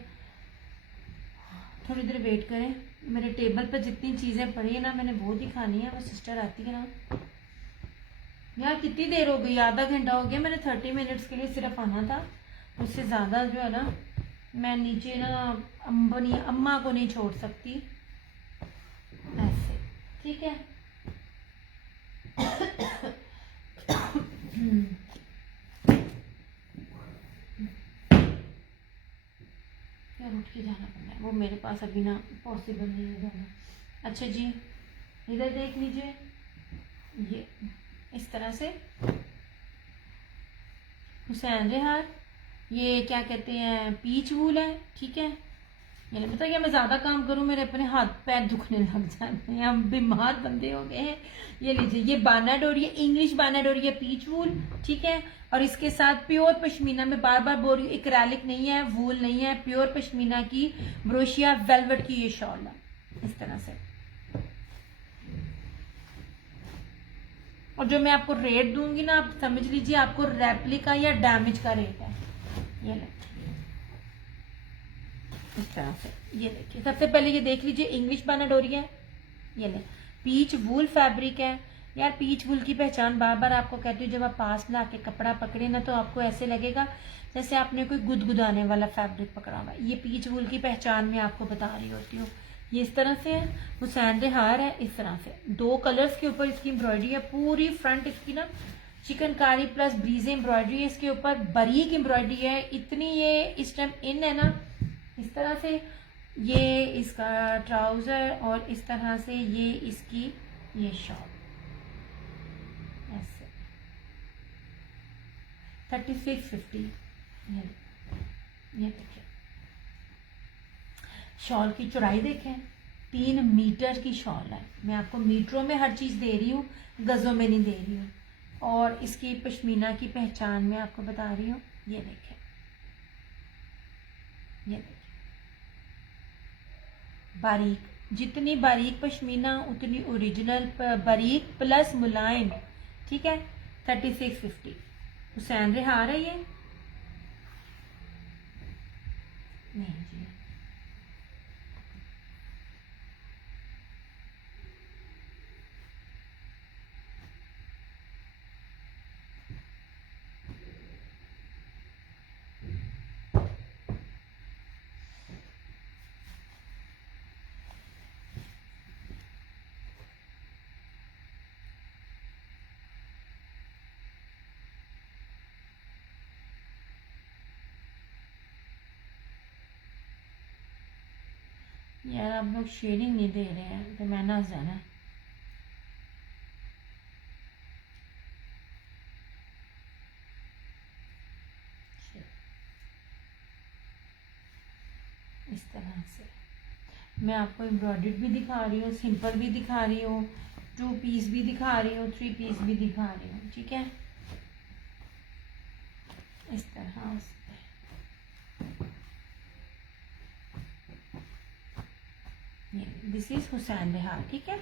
थोड़ी देर वेट करें, मेरे टेबल पर जितनी चीजें पड़ी है ना मैंने वो दिखानी है। वो सिस्टर आती है ना यार, कितनी देर हो गई, आधा घंटा हो गया, मैंने 30 मिनट्स के लिए सिर्फ आना था, उससे ज्यादा जो है ना मैं नीचे ना अम्मा को नहीं छोड़ सकती ऐसे। ठीक है यार उठ के जाना पड़ना है, वो मेरे पास अभी ना पॉसिबल नहीं है जाना। अच्छा जी इधर देख लीजिए, ये इस तरह से हुसैन रेहार, ये क्या कहते हैं पीच वूल है। ठीक है ये मतलब कि मैं ज़्यादा काम करूँ मेरे अपने हाथ पैर दुखने लग जाते हैं, हम बीमार बंदे हो गए हैं। ये लीजिए, ये बाना डोरी है, इंग्लिश बाना डोरी है, पीच वूल, ठीक है। और इसके साथ प्योर पश्मीना में बार बार बोल रही हूँ, एक्रेलिक नहीं है, वूल नहीं है, प्योर पश्मीना की ब्रोशिया वेलवेट की ये शॉल है इस तरह से। और जो मैं आपको रेट दूंगी ना, आप समझ लीजिए आपको रेप्लिका या डैमेज का रेट है। ये ले इस तरह से, ये देखिए। सबसे पहले ये देख लीजिए, इंग्लिश बाना डोरी है, ये ले, पीच वूल फैब्रिक है। यार पीच वूल की पहचान बार बार आपको कहती हूँ, जब आप पास में आके कपड़ा पकड़े ना तो आपको ऐसे लगेगा जैसे आपने कोई गुदगुदाने वाला फैब्रिक पकड़ा हुआ है। ये पीच वूल की पहचान मैं आपको बता रही होती हूँ। ये इस तरह से है, हुसैन हार है इस तरह से, 2 कलर्स के ऊपर इसकी एम्ब्रॉयडरी है। पूरी फ्रंट इसकी ना चिकनकारी प्लस ब्रीज एम्ब्रॉयडरी है, इसके ऊपर बारीक एम्ब्रॉयडरी है। इतनी ये इस टाइम इन है ना, इस तरह से ये इसका ट्राउजर और इस तरह से ये इसकी ये शॉल ऐसे 3650। ये देखिए, शॉल की चौड़ाई देखें, 3 मीटर की शॉल है। मैं आपको मीटरों में हर चीज दे रही हूँ, गजों में नहीं दे रही हूँ। और इसकी पश्मीना की पहचान मैं आपको बता रही हूँ। ये देखें, ये देखिए, बारीक, जितनी बारीक पश्मीना उतनी ओरिजिनल, बारीक प्लस मुलायम, ठीक है। 3650 हुसैन हार है ये। नहीं जी, यार आप लोग शेयरिंग नहीं दे रहे हैं तो मैं ना जाना। इस तरह से मैं आपको एम्ब्रॉयडर्ड भी दिखा रही हूँ, सिंपल भी दिखा रही हूँ, 2 पीस भी दिखा रही हूँ, 3 पीस भी दिखा रही हूँ, ठीक है। इस तरह से दिस इज हुसैन हार, ठीक है।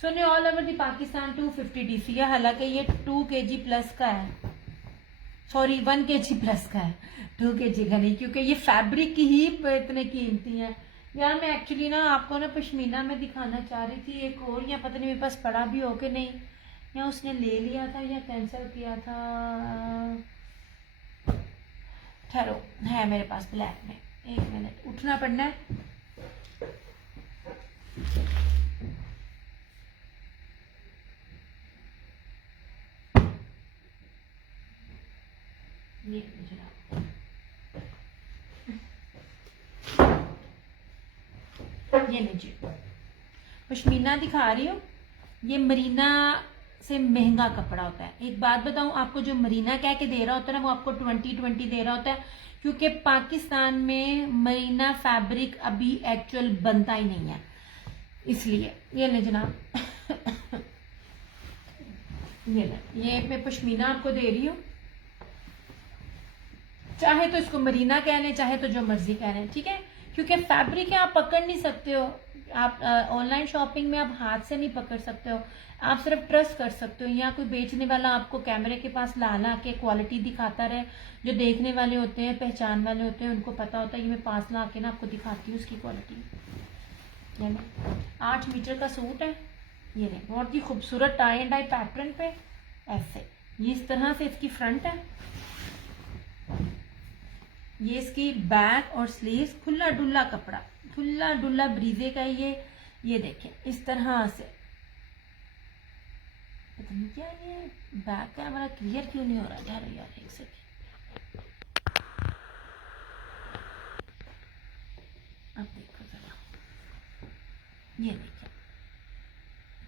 सो ने all over the Pakistan 250 DC है, हालांकि ये 2 kg प्लस का है, सॉरी 1 kg प्लस का है, 2 kg का नहीं, क्योंकि ये फैब्रिक की ही इतने कीमती है। यार मैं एक्चुअली ना आपको ना पश्मीना में दिखाना चाह रही थी एक और, या पता नहीं मेरे पास पड़ा भी हो कि नहीं, या उसने ले लिया था या कैंसिल किया था, ठहरो, है मेरे पास ब्लैक में, 1 मिनट, उठना पड़ना है। ये लीजिए, पश्मीना दिखा रही हूँ। ये मरीना से महंगा कपड़ा होता है। एक बात बताऊं आपको, जो मरीना कह के दे रहा होता है ना, वो आपको 20 दे रहा होता है, क्योंकि पाकिस्तान में मरीना फैब्रिक अभी एक्चुअल बनता ही नहीं है, इसलिए। ये ले जनाब, ये मैं पश्मीना आपको दे रही हूँ, चाहे तो इसको मरीना कह लें, चाहे तो जो मर्जी कह लें, ठीक है। क्योंकि फैब्रिक है, आप पकड़ नहीं सकते हो, आप ऑनलाइन शॉपिंग में आप हाथ से नहीं पकड़ सकते हो, आप सिर्फ ट्रस्ट कर सकते हो, या कोई बेचने वाला आपको कैमरे के पास ला के क्वालिटी दिखाता रहे, जो देखने वाले होते हैं, पहचान वाले होते हैं, उनको पता होता है। ये मैं पास ला के ना आपको दिखाती हूँ उसकी क्वालिटी। 8 मीटर का सूट है, ये नहीं, बहुत ही खूबसूरत टाई एंड डाई पैटर्न पे ऐसे, ये इस तरह से इसकी फ्रंट है, ये इसकी बैक और स्लीव्स, खुला डुल्ला कपड़ा, खुला डुल्ला ब्रीजे का ये देखें इस तरह से। पता नहीं क्या ये बैक का हमारा क्लियर क्यों नहीं हो रहा यार, एक सेकंड, अब देखो जरा, ये देखिए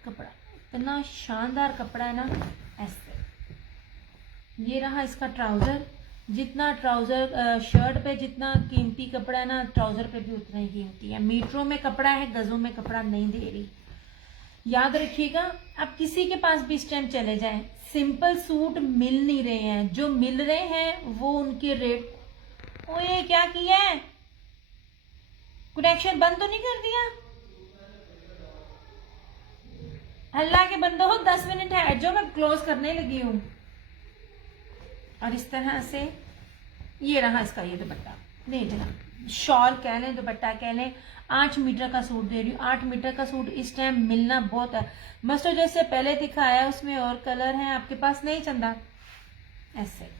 कपड़ा, इतना शानदार कपड़ा है ना, ऐसे। ये रहा इसका ट्राउजर, जितना ट्राउजर शर्ट पे जितना कीमती कपड़ा है ना, ट्राउजर पे भी उतना ही कीमती है। मीटरों में कपड़ा है, गजों में कपड़ा नहीं दे रही, याद रखिएगा। आप किसी के पास भी इस टाइम चले जाएं, सिंपल सूट मिल नहीं रहे हैं, जो मिल रहे हैं वो उनके रेट। ओए क्या किया है, कनेक्शन बंद तो नहीं कर दिया? अल्लाह के बंदो, 10 मिनट है जो मैं क्लोज करने लगी हूँ। और इस तरह से ये रहा इसका ये दुपट्टा, नहीं जनाब, शॉल कह लें, दुपट्टा कह लें। 8 मीटर का सूट दे रही हूँ। 8 मीटर का सूट इस टाइम मिलना बहुत है। मस्टर्ड जैसे पहले दिखाया उसमें और कलर है आपके पास, नहीं चंदा? ऐसे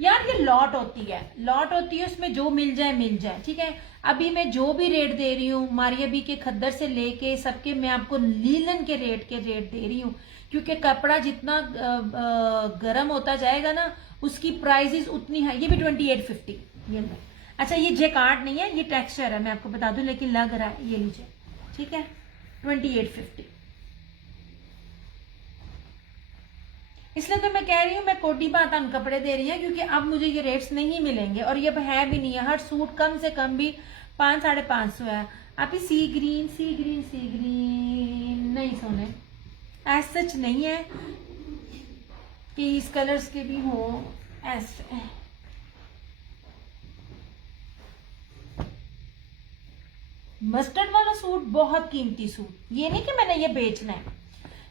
यार ये लॉट होती है, लॉट होती है, उसमें जो मिल जाए मिल जाए, ठीक है। अभी मैं जो भी रेट दे रही हूँ मारिया बी के खद्दर से लेके सबके, मैं आपको लीलन के रेट दे रही हूँ, क्योंकि कपड़ा जितना गर्म होता जाएगा ना उसकी प्राइसेस उतनी है। ये भी 2850 ये में। अच्छा ये जेकार्ड नहीं है, ये टेक्सचर है, मैं आपको बता दूं, लेकिन लग रहा है, ये लीजिए, ठीक है, 2850। इसलिए तो मैं कह रही हूँ, मैं कोटी बात अंग कपड़े दे रही है, क्योंकि अब मुझे ये रेट्स नहीं मिलेंगे, और ये है भी नहीं है। हर सूट कम से कम भी 500-550 है। आप ही सी ग्रीन नहीं सोने, एज सच नहीं है कि इस कलर्स के भी हो ऐसे। मस्टर्ड वाला सूट बहुत कीमती सूट, ये नहीं कि मैंने ये बेचना है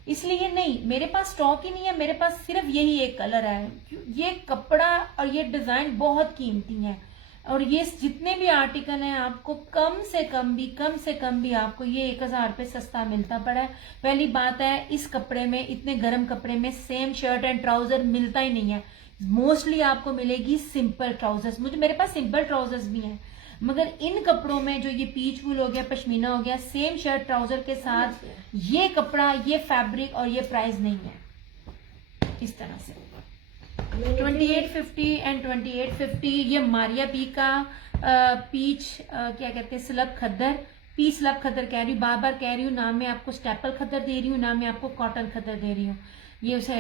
इसलिए नहीं, मेरे पास स्टॉक ही नहीं है, मेरे पास सिर्फ यही एक कलर है। ये कपड़ा और ये डिजाइन बहुत कीमती है, और ये जितने भी आर्टिकल हैं आपको कम से कम भी आपको ये 1000 पे सस्ता मिलता पड़ा है। पहली बात है, इस कपड़े में, इतने गर्म कपड़े में सेम शर्ट एंड ट्राउजर मिलता ही नहीं है। मोस्टली आपको मिलेगी सिंपल ट्राउजर्स, मेरे पास सिंपल ट्राउजर्स भी हैं, मगर इन कपड़ों में जो ये पीच वूल हो गया, पश्मीना हो गया, सेम शर्ट ट्राउजर के साथ ये कपड़ा, ये फैब्रिक और ये प्राइस नहीं है। इस तरह से 2850 एंड 2850। ये मारिया पी का पीच क्या कहते हैं, स्लब खद्दर, पीच स्लब खद्दर कह रही हूँ, बार बार कह रही हूँ, ना मैं आपको स्टेपल खद्दर दे रही हूँ, ना मैं आपको कॉटन खद्दर दे रही हूँ। ये उसे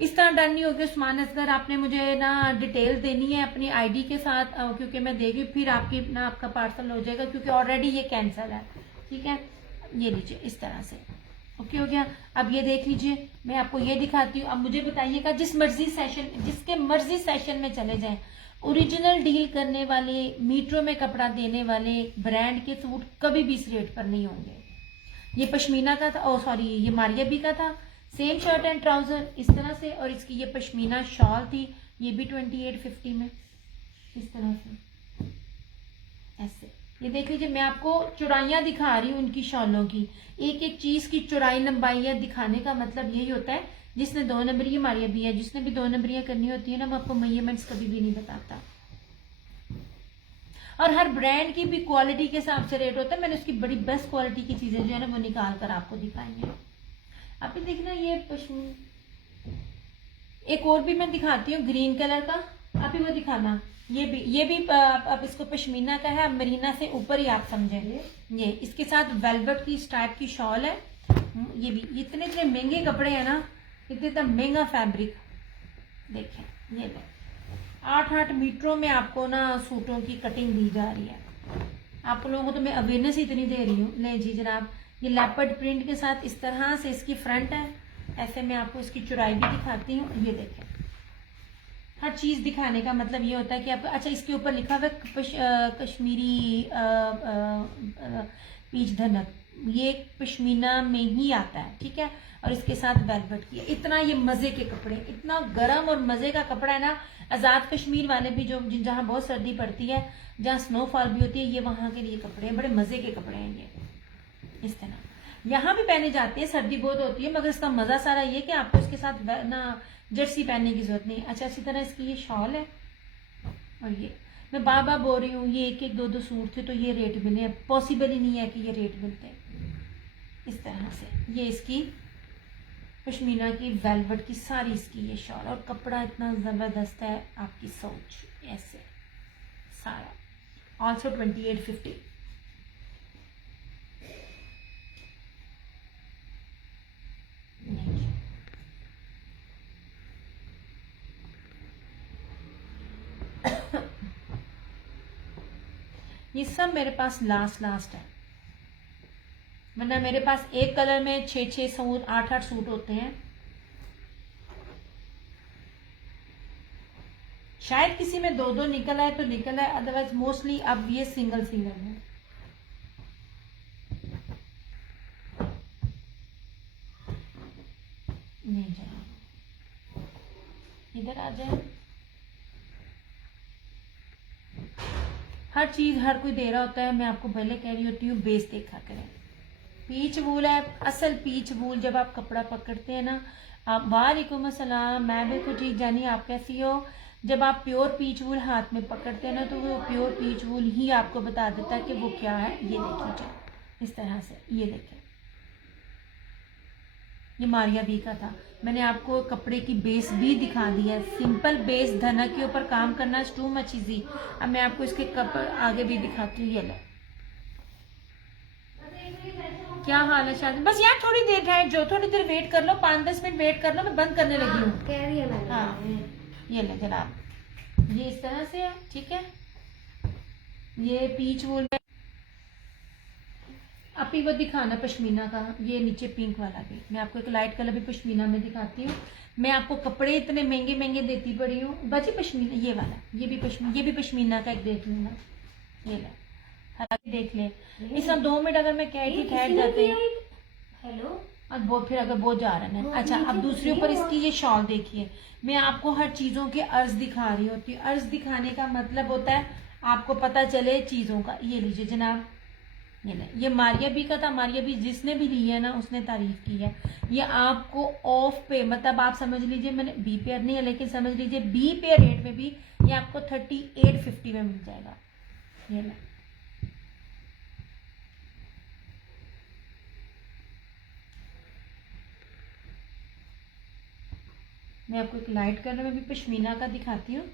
इस तरह डन नहीं होगी उस्मान असगर, आपने मुझे ना डिटेल देनी है अपनी आईडी के साथ, क्योंकि मैं देगी फिर आपकी ना आपका पार्सल हो जाएगा, क्योंकि ऑलरेडी ये कैंसिल है, ठीक है। ये लीजिए इस तरह से, ओके हो गया। अब ये देख लीजिए, मैं आपको ये दिखाती हूँ। अब मुझे बताइएगा, जिसके मर्जी सेशन में चले जाएं, ओरिजिनल डील करने वाले, मीटरों में कपड़ा देने वाले ब्रांड के सूट कभी भी इस रेट पर नहीं होंगे। ये पश्मीना का था, ओ सॉरी, ये मारिया बी का था, सेम शर्ट एंड ट्राउजर इस तरह से, और इसकी ये पश्मीना शॉल थी, ये भी 2850 में, इस तरह से ऐसे। ये देख लीजिए, मैं आपको चौड़ाइयाँ दिखा रही हूँ उनकी शॉलों की, एक एक चीज की चौड़ाई लंबाइयाँ दिखाने का मतलब यही होता है। जिसने 2 नंबरियाँ, मारिया भी है, जिसने भी 2 नंबरियाँ करनी होती है ना, वो आपको मेजरमेंट्स कभी भी नहीं बताता, और हर ब्रांड की भी क्वालिटी के हिसाब से रेट होता है। मैंने उसकी बड़ी बेस्ट क्वालिटी की चीजें जो है ना वो निकाल कर आपको दिखाई है। आप ही देखना, ये पश्मीना, एक और भी मैं दिखाती हूँ ग्रीन कलर का, आप ही वो दिखाना। ये भी आप इसको पश्मीना का है, मरीना से ऊपर ही आप समझेंगे। ये इसके साथ वेलवेट की इस टाइप की शॉल है। ये भी इतने इतने महंगे कपड़े हैं ना, इतना महंगा फैब्रिक। देखें ये 8-8 मीटरों में आपको ना सूटों की कटिंग दी जा रही है। आप लोगों को तो मैं अवेयरनेस इतनी दे रही हूँ। ले जी जनाब, ये लेपर्ड प्रिंट के साथ इस तरह से इसकी फ्रंट है। ऐसे मैं आपको इसकी चौड़ाई भी दिखाती हूँ। ये देखें, हर चीज दिखाने का मतलब ये होता है कि आप, अच्छा इसके ऊपर लिखा हुआ कश्मीरी पीच धनक, ये पश्मीना में ही आता है, ठीक है, और इसके साथ वेलवेट किया। इतना ये मजे के कपड़े, इतना गर्म और मजे का कपड़ा है ना। आजाद कश्मीर वाले भी जो जहाँ बहुत सर्दी पड़ती है, जहाँ स्नोफॉल भी होती है, ये वहां के लिए कपड़े हैं, बड़े मजे के कपड़े हैं ये। इस तरह यहाँ भी पहने जाते हैं, सर्दी बहुत होती है, मगर इसका मजा सारा ये कि आपको इसके साथ ना जर्सी पहनने की जरूरत नहीं। अच्छा, इसी तरह इसकी ये शॉल है, और ये मैं बार बार बोल रही हूँ, ये 1-1 2-2 सूट थे तो ये रेट मिले, पॉसिबल ही नहीं है कि ये रेट मिलते। इस तरह से ये इसकी पश्मीना की वेलवेट की सारी इसकी ये शॉल, और कपड़ा इतना जबरदस्त है, आपकी सोच ऐसे सारा। ऑल्सो 2850। ये सब मेरे पास लास्ट है, वरना मेरे पास एक कलर में 6 सूट 8 सूट होते हैं। शायद किसी में 2 निकल आए तो निकल आए, अदरवाइज मोस्टली अब ये सिंगल है। नहीं जाए, इधर आ जाए। हर चीज हर कोई दे रहा होता है, मैं आपको पहले कह रही होती हूँ बेस देखा करें। पीच वूल है, असल पीच वूल। जब आप कपड़ा पकड़ते हैं ना, आप वालेकुम अस्सलाम, मैं बिल्कुल ठीक जानी, आप कैसी हो। जब आप प्योर पीच वूल हाथ में पकड़ते हैं ना, तो वो प्योर पीच वूल ही आपको बता देता है कि वो क्या है। ये देखिए इस तरह से, ये देखें, ये मारिया बी का था। मैंने आपको कपड़े की बेस भी दिखा दी है। सिंपल बेस धना के ऊपर काम करना इज टू मच इजी। अब मैं आपको इसके आगे भी दिखाती हूँ। ये लो, क्या हाल है शादी? बस यार थोड़ी देर है, जो थोड़ी देर वेट कर लो, 5-10 मिनट वेट कर लो, मैं बंद करने लगी हूँ। हाँ ये ले जनाब, ये इस तरह से है, ठीक है। ये पीच वूल में आप ही वो दिखाना पश्मीना का, ये नीचे पिंक वाला भी। मैं आपको एक लाइट कलर भी पश्मीना में दिखाती हूँ। मैं आपको कपड़े इतने महंगे महंगे देती पड़ी हूँ। बची पश्मीना, ये वाला, ये भी पश्मीना का एक देख लेना। ये ला, हालांकि देख ले, इसमें 2 मिनट अगर मैं कह के ठहर जाते हैं। हेलो, अब बहुत फिर अगर बहुत जा रहा है। अच्छा, अब दूसरे ऊपर इसकी ये शॉल देखिए। मैं आपको हर चीजों के अर्ज दिखा रही होती हूँ। अर्ज दिखाने का मतलब होता है आपको पता चले चीजों का। ये लीजिए जनाब, ये मारिया बी का था। मारिया बी जिसने भी ली है ना, उसने तारीफ की है। ये आपको ऑफ पे, मतलब आप समझ लीजिए, मैंने बी पेयर नहीं है लेकिन समझ लीजिए बी पेयर रेट में भी ये आपको 3850 में मिल जाएगा। ये ला, मैं आपको एक लाइट कलर में भी पश्मीना का दिखाती हूँ।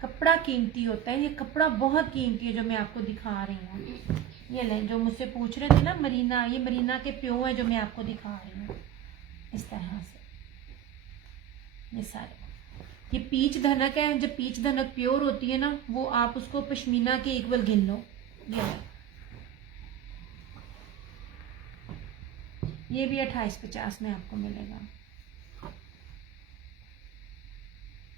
कपड़ा कीमती होता है, ये कपड़ा बहुत कीमती है जो मैं आपको दिखा रही हूँ। ये ले, जो मुझसे पूछ रहे थे ना मरीना, ये मरीना के प्यो है जो मैं आपको दिखा रही हूँ इस तरह से। ये सारे, ये पीच धनक है। जब पीच धनक प्योर होती है ना, वो आप उसको पश्मीना के इक्वल गिन लो। ये भी 2850 में आपको मिलेगा।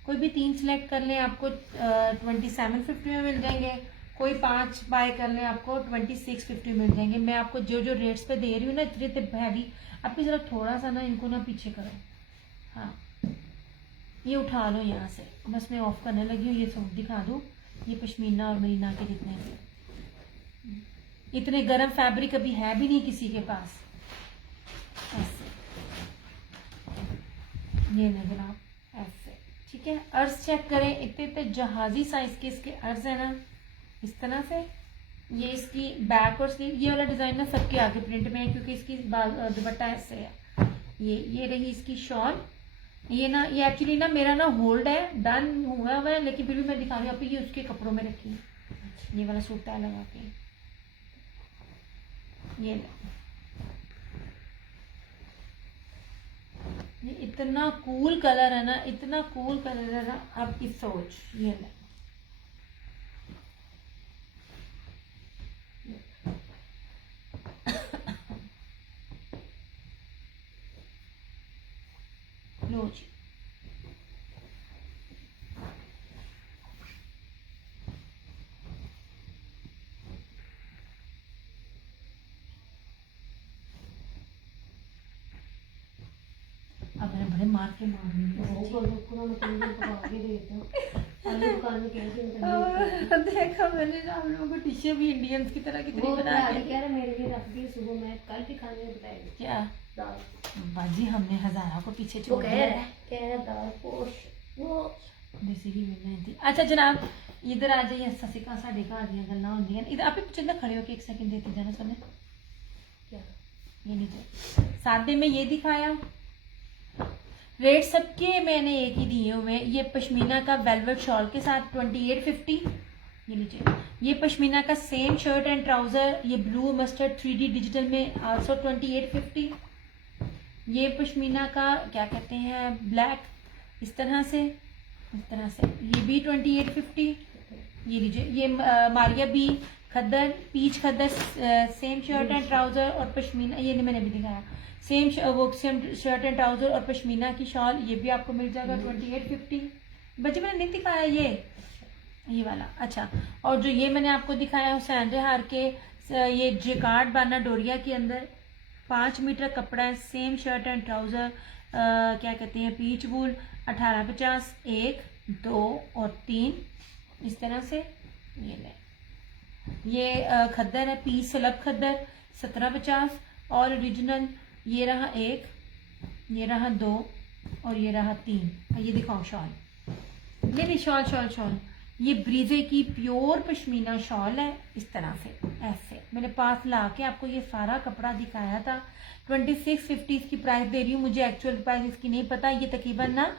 कोई भी 3 सिलेक्ट कर लें, आपको 2750 में मिल जाएंगे। कोई 5 बाय कर लें, आपको 2650 मिल जाएंगे। मैं आपको जो जो रेट्स पे दे रही हूँ ना, इतने हैवी, आपकी जरा थोड़ा सा ना इनको ना पीछे करो। हाँ, ये उठा लो यहाँ से, बस मैं ऑफ करने लगी हूँ। ये सूट दिखा दूँ, ये पश्मीना और मरीना के जितने भी, इतने गर्म फैब्रिक अभी है भी नहीं किसी के पास। ऐसे ये ना जनाब, ऐसे, ठीक है। अर्ज चेक करें, इतने इतने जहाजी साइज के इसके अर्ज है ना, इस तरह से। ये इसकी बैक और स्लीव, ये वाला डिजाइन ना सबके आगे प्रिंट में है क्योंकि इसकी दुपट्टा ऐसे है। ये रही इसकी शॉल। ये ना, ये एक्चुअली ना मेरा ना होल्ड है, डन हुआ हुआ है, लेकिन फिर भी मैं दिखा रही हूँ। ये उसके कपड़ों में रखी है, ये वाला सूट टाई लगा के। ये इतना कूल कलर है ना, इतना कूल कलर है ना, आपकी सोच। ये ले, लो जी। अब मैंने बड़े मार के मारनी देखा मैंने ना, हम लोगों को टिश्यू भी इंडियंस की तरह कितनी बना के मेरे लिए रख दी। सुबह मैं कल भी खाने बताएगी क्या बाजी, हमने हजारा को पीछे छोड़ दिया। वो देसी ही मिलना थी। अच्छा जनाब, इधर आ जाइए। ससिका साढ़े घर दियां गल्लां होंदियां। इधर आप चंदा खड़े हो के एक सेकंड देती जाना सुने। क्या ये नीचे सादे में ये दिखाया, रेट सबके मैंने एक ही दिए हुए। ये पश्मीना का वेलवेट शॉल के साथ 2850। ये लीजिए, ये पश्मीना का सेम शर्ट एंड ट्राउजर, ये ब्लू मस्टर्ड 3D डिजिटल में आल्सो 2850। ये पश्मीना का क्या कहते हैं, ब्लैक, इस तरह से। इस तरह से। ये भी 2850। ये लीजिए, ये Maria B khaddar, peach khaddar, same shirt and trouser और पश्मीना, ये नहीं मैंने भी दिखाया, सेम शर्ट एंड ट्राउजर और पश्मीना की शॉल, ये भी आपको मिल जाएगा 2850। बच्चे मैंने नहीं दिखाया ये वाला। अच्छा, और जो ये मैंने आपको दिखाया हुसैन रेहार के ये जेकार्ड बाना डोरिया के अंदर 5 मीटर कपड़ा है, सेम शर्ट एंड ट्राउजर, क्या कहते हैं, पीच वूल, 1850, 1, 2 और 3 इस तरह से। ये ले, ये खद्दर है, पीस सलब खद्दर, 1750 और ओरिजिनल। ये रहा 1, ये रहा 2 और ये रहा 3। ये दिखाओ शॉल, ये भी शॉल, ये ब्रीजे की प्योर पश्मीना शॉल है। इस तरह से ऐसे मेरे पास ला के आपको ये सारा कपड़ा दिखाया था। 2650 इसकी प्राइस दे रही हूँ, मुझे एक्चुअल प्राइस इसकी नहीं पता। ये तकरीबन ना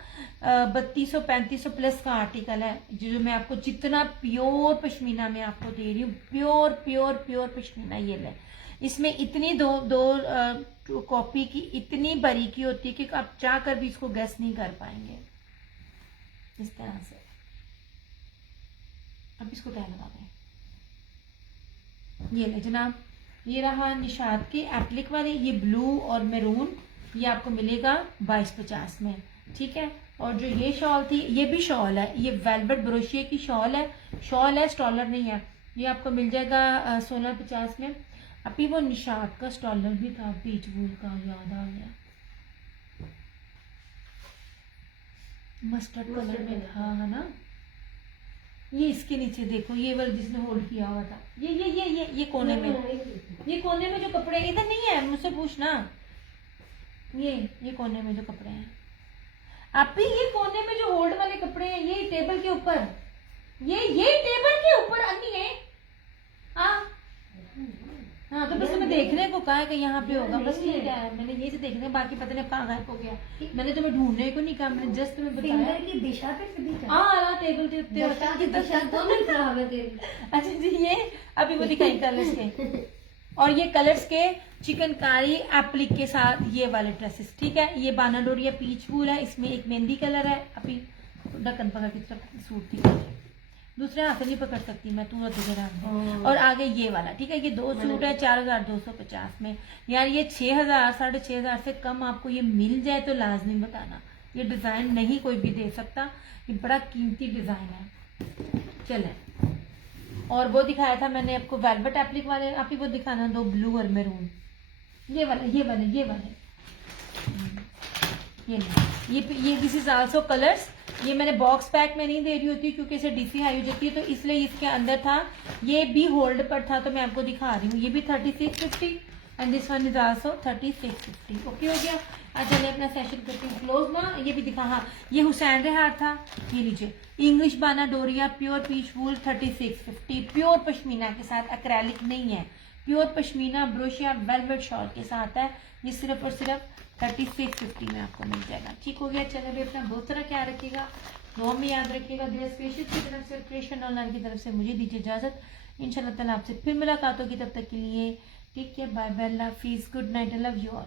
3200-3500 प्लस का आर्टिकल है, जो मैं आपको जितना प्योर पश्मीना में आपको दे रही हूँ, प्योर पश्मीना। ये ले, इसमें इतनी दो कॉपी की इतनी बारीकी होती है कि आप चाह कर भी इसको गेस नहीं कर पाएंगे। इस तरह से अब इसको क्या लगा दें। ये ले जनाब, ये रहा निशात के एप्लिक वाले, ये ब्लू और मैरून, ये आपको मिलेगा 2250 में, ठीक है। और जो ये शॉल थी, ये भी शॉल है, ये वेलवेट ब्रोशिया की शॉल है, स्टॉलर नहीं है। ये आपको मिल जाएगा 1650 में। अभी वो निशात का स्टॉलर भी था, पीच वूल का, याद आ गया, मस्टर्ड कलर में था, है ना। ये इसके नीचे देखो, ये वाला जिसने होल्ड किया हुआ था, ये कोने में, ये कोने में जो कपड़े, इधर नहीं है, मुझसे पूछना। ये कोने में जो कपड़े हैं, आप भी ये कोने में जो होल्ड वाले कपड़े हैं, ये टेबल के ऊपर, ये टेबल के ऊपर अन्नी है। हाँ, तो बस मैं देखने को कहा है कि यहाँ पे होगा, बस ठीक है, मैंने ये से देखने, बाकी पता नहीं कहाँ गायब हो गया। मैंने तुम्हें ढूंढने को नहीं कहा, मैंने जस्ट तुम्हें बताया की दिशा पे सीधी टेबल के उत्ते अच्छा जी, ये अभी वो दिखाई कलर्स के, और ये कलर्स के चिकनकारी एप्लिक के साथ ये वाले ड्रेसेस, ठीक है। ये बाना डोरिया पीच वूल है, इसमें एक मेहंदी कलर है। अभी ढक्कन पकड़ की तरफ सूट दिखा, दूसरे हाथ से नहीं पकड़ सकती मैं, तू तुझे। और आगे ये वाला, ठीक है, ये 2 सूट है 4250 में। यार ये 6000 6500 से कम आपको ये मिल जाए तो लाजमी बताना। ये डिजाइन नहीं कोई भी दे सकता, ये बड़ा कीमती डिजाइन है। चले, और वो दिखाया था मैंने आपको वेलवेट एप्लिक वाले, आप ही वो दिखाना, 2 ब्लू और मैरून, ये दिस इज आल्सो कलर्स। ये मैंने बॉक्स पैक में नहीं दे रही होती क्योंकि इसे डीसी हाई हो जाती है, तो इसलिए इसके अंदर था, ये भी होल्ड पर था, तो मैं आपको दिखा रही हूँ। ये भी 3650 and this one is also 3650। Okay हो गया। आज चलिए अपना सेशन करते हैं क्लोज ना। ये भी दिखा, हाँ, ये हुसैन रेहार था, ये लीजिए, इंग्लिश बाना डोरिया प्योर पीच वूल 3650, प्योर पश्मीना के साथ, एक्रेलिक नहीं है, प्योर पश्मीना ब्रोशिया वेलवेट शॉल के साथ है। ये सिर्फ और सिर्फ 3650 में आपको मिल जाएगा। ठीक हो गया। चलो अभी अपना बहुत सारा ख्याल रखिएगा, दुआ में याद रखिएगा। दिया स्पेशल की तरफ से, क्रिएशन ऑनलाइन की तरफ से मुझे दीजिए इजाजत। इंशाल्लाह ताला आपसे फिर मुलाकात होगी, तब तक के लिए टेक केयर, बाय बाय, अल्लाह हाफिज़, good night, I love you all.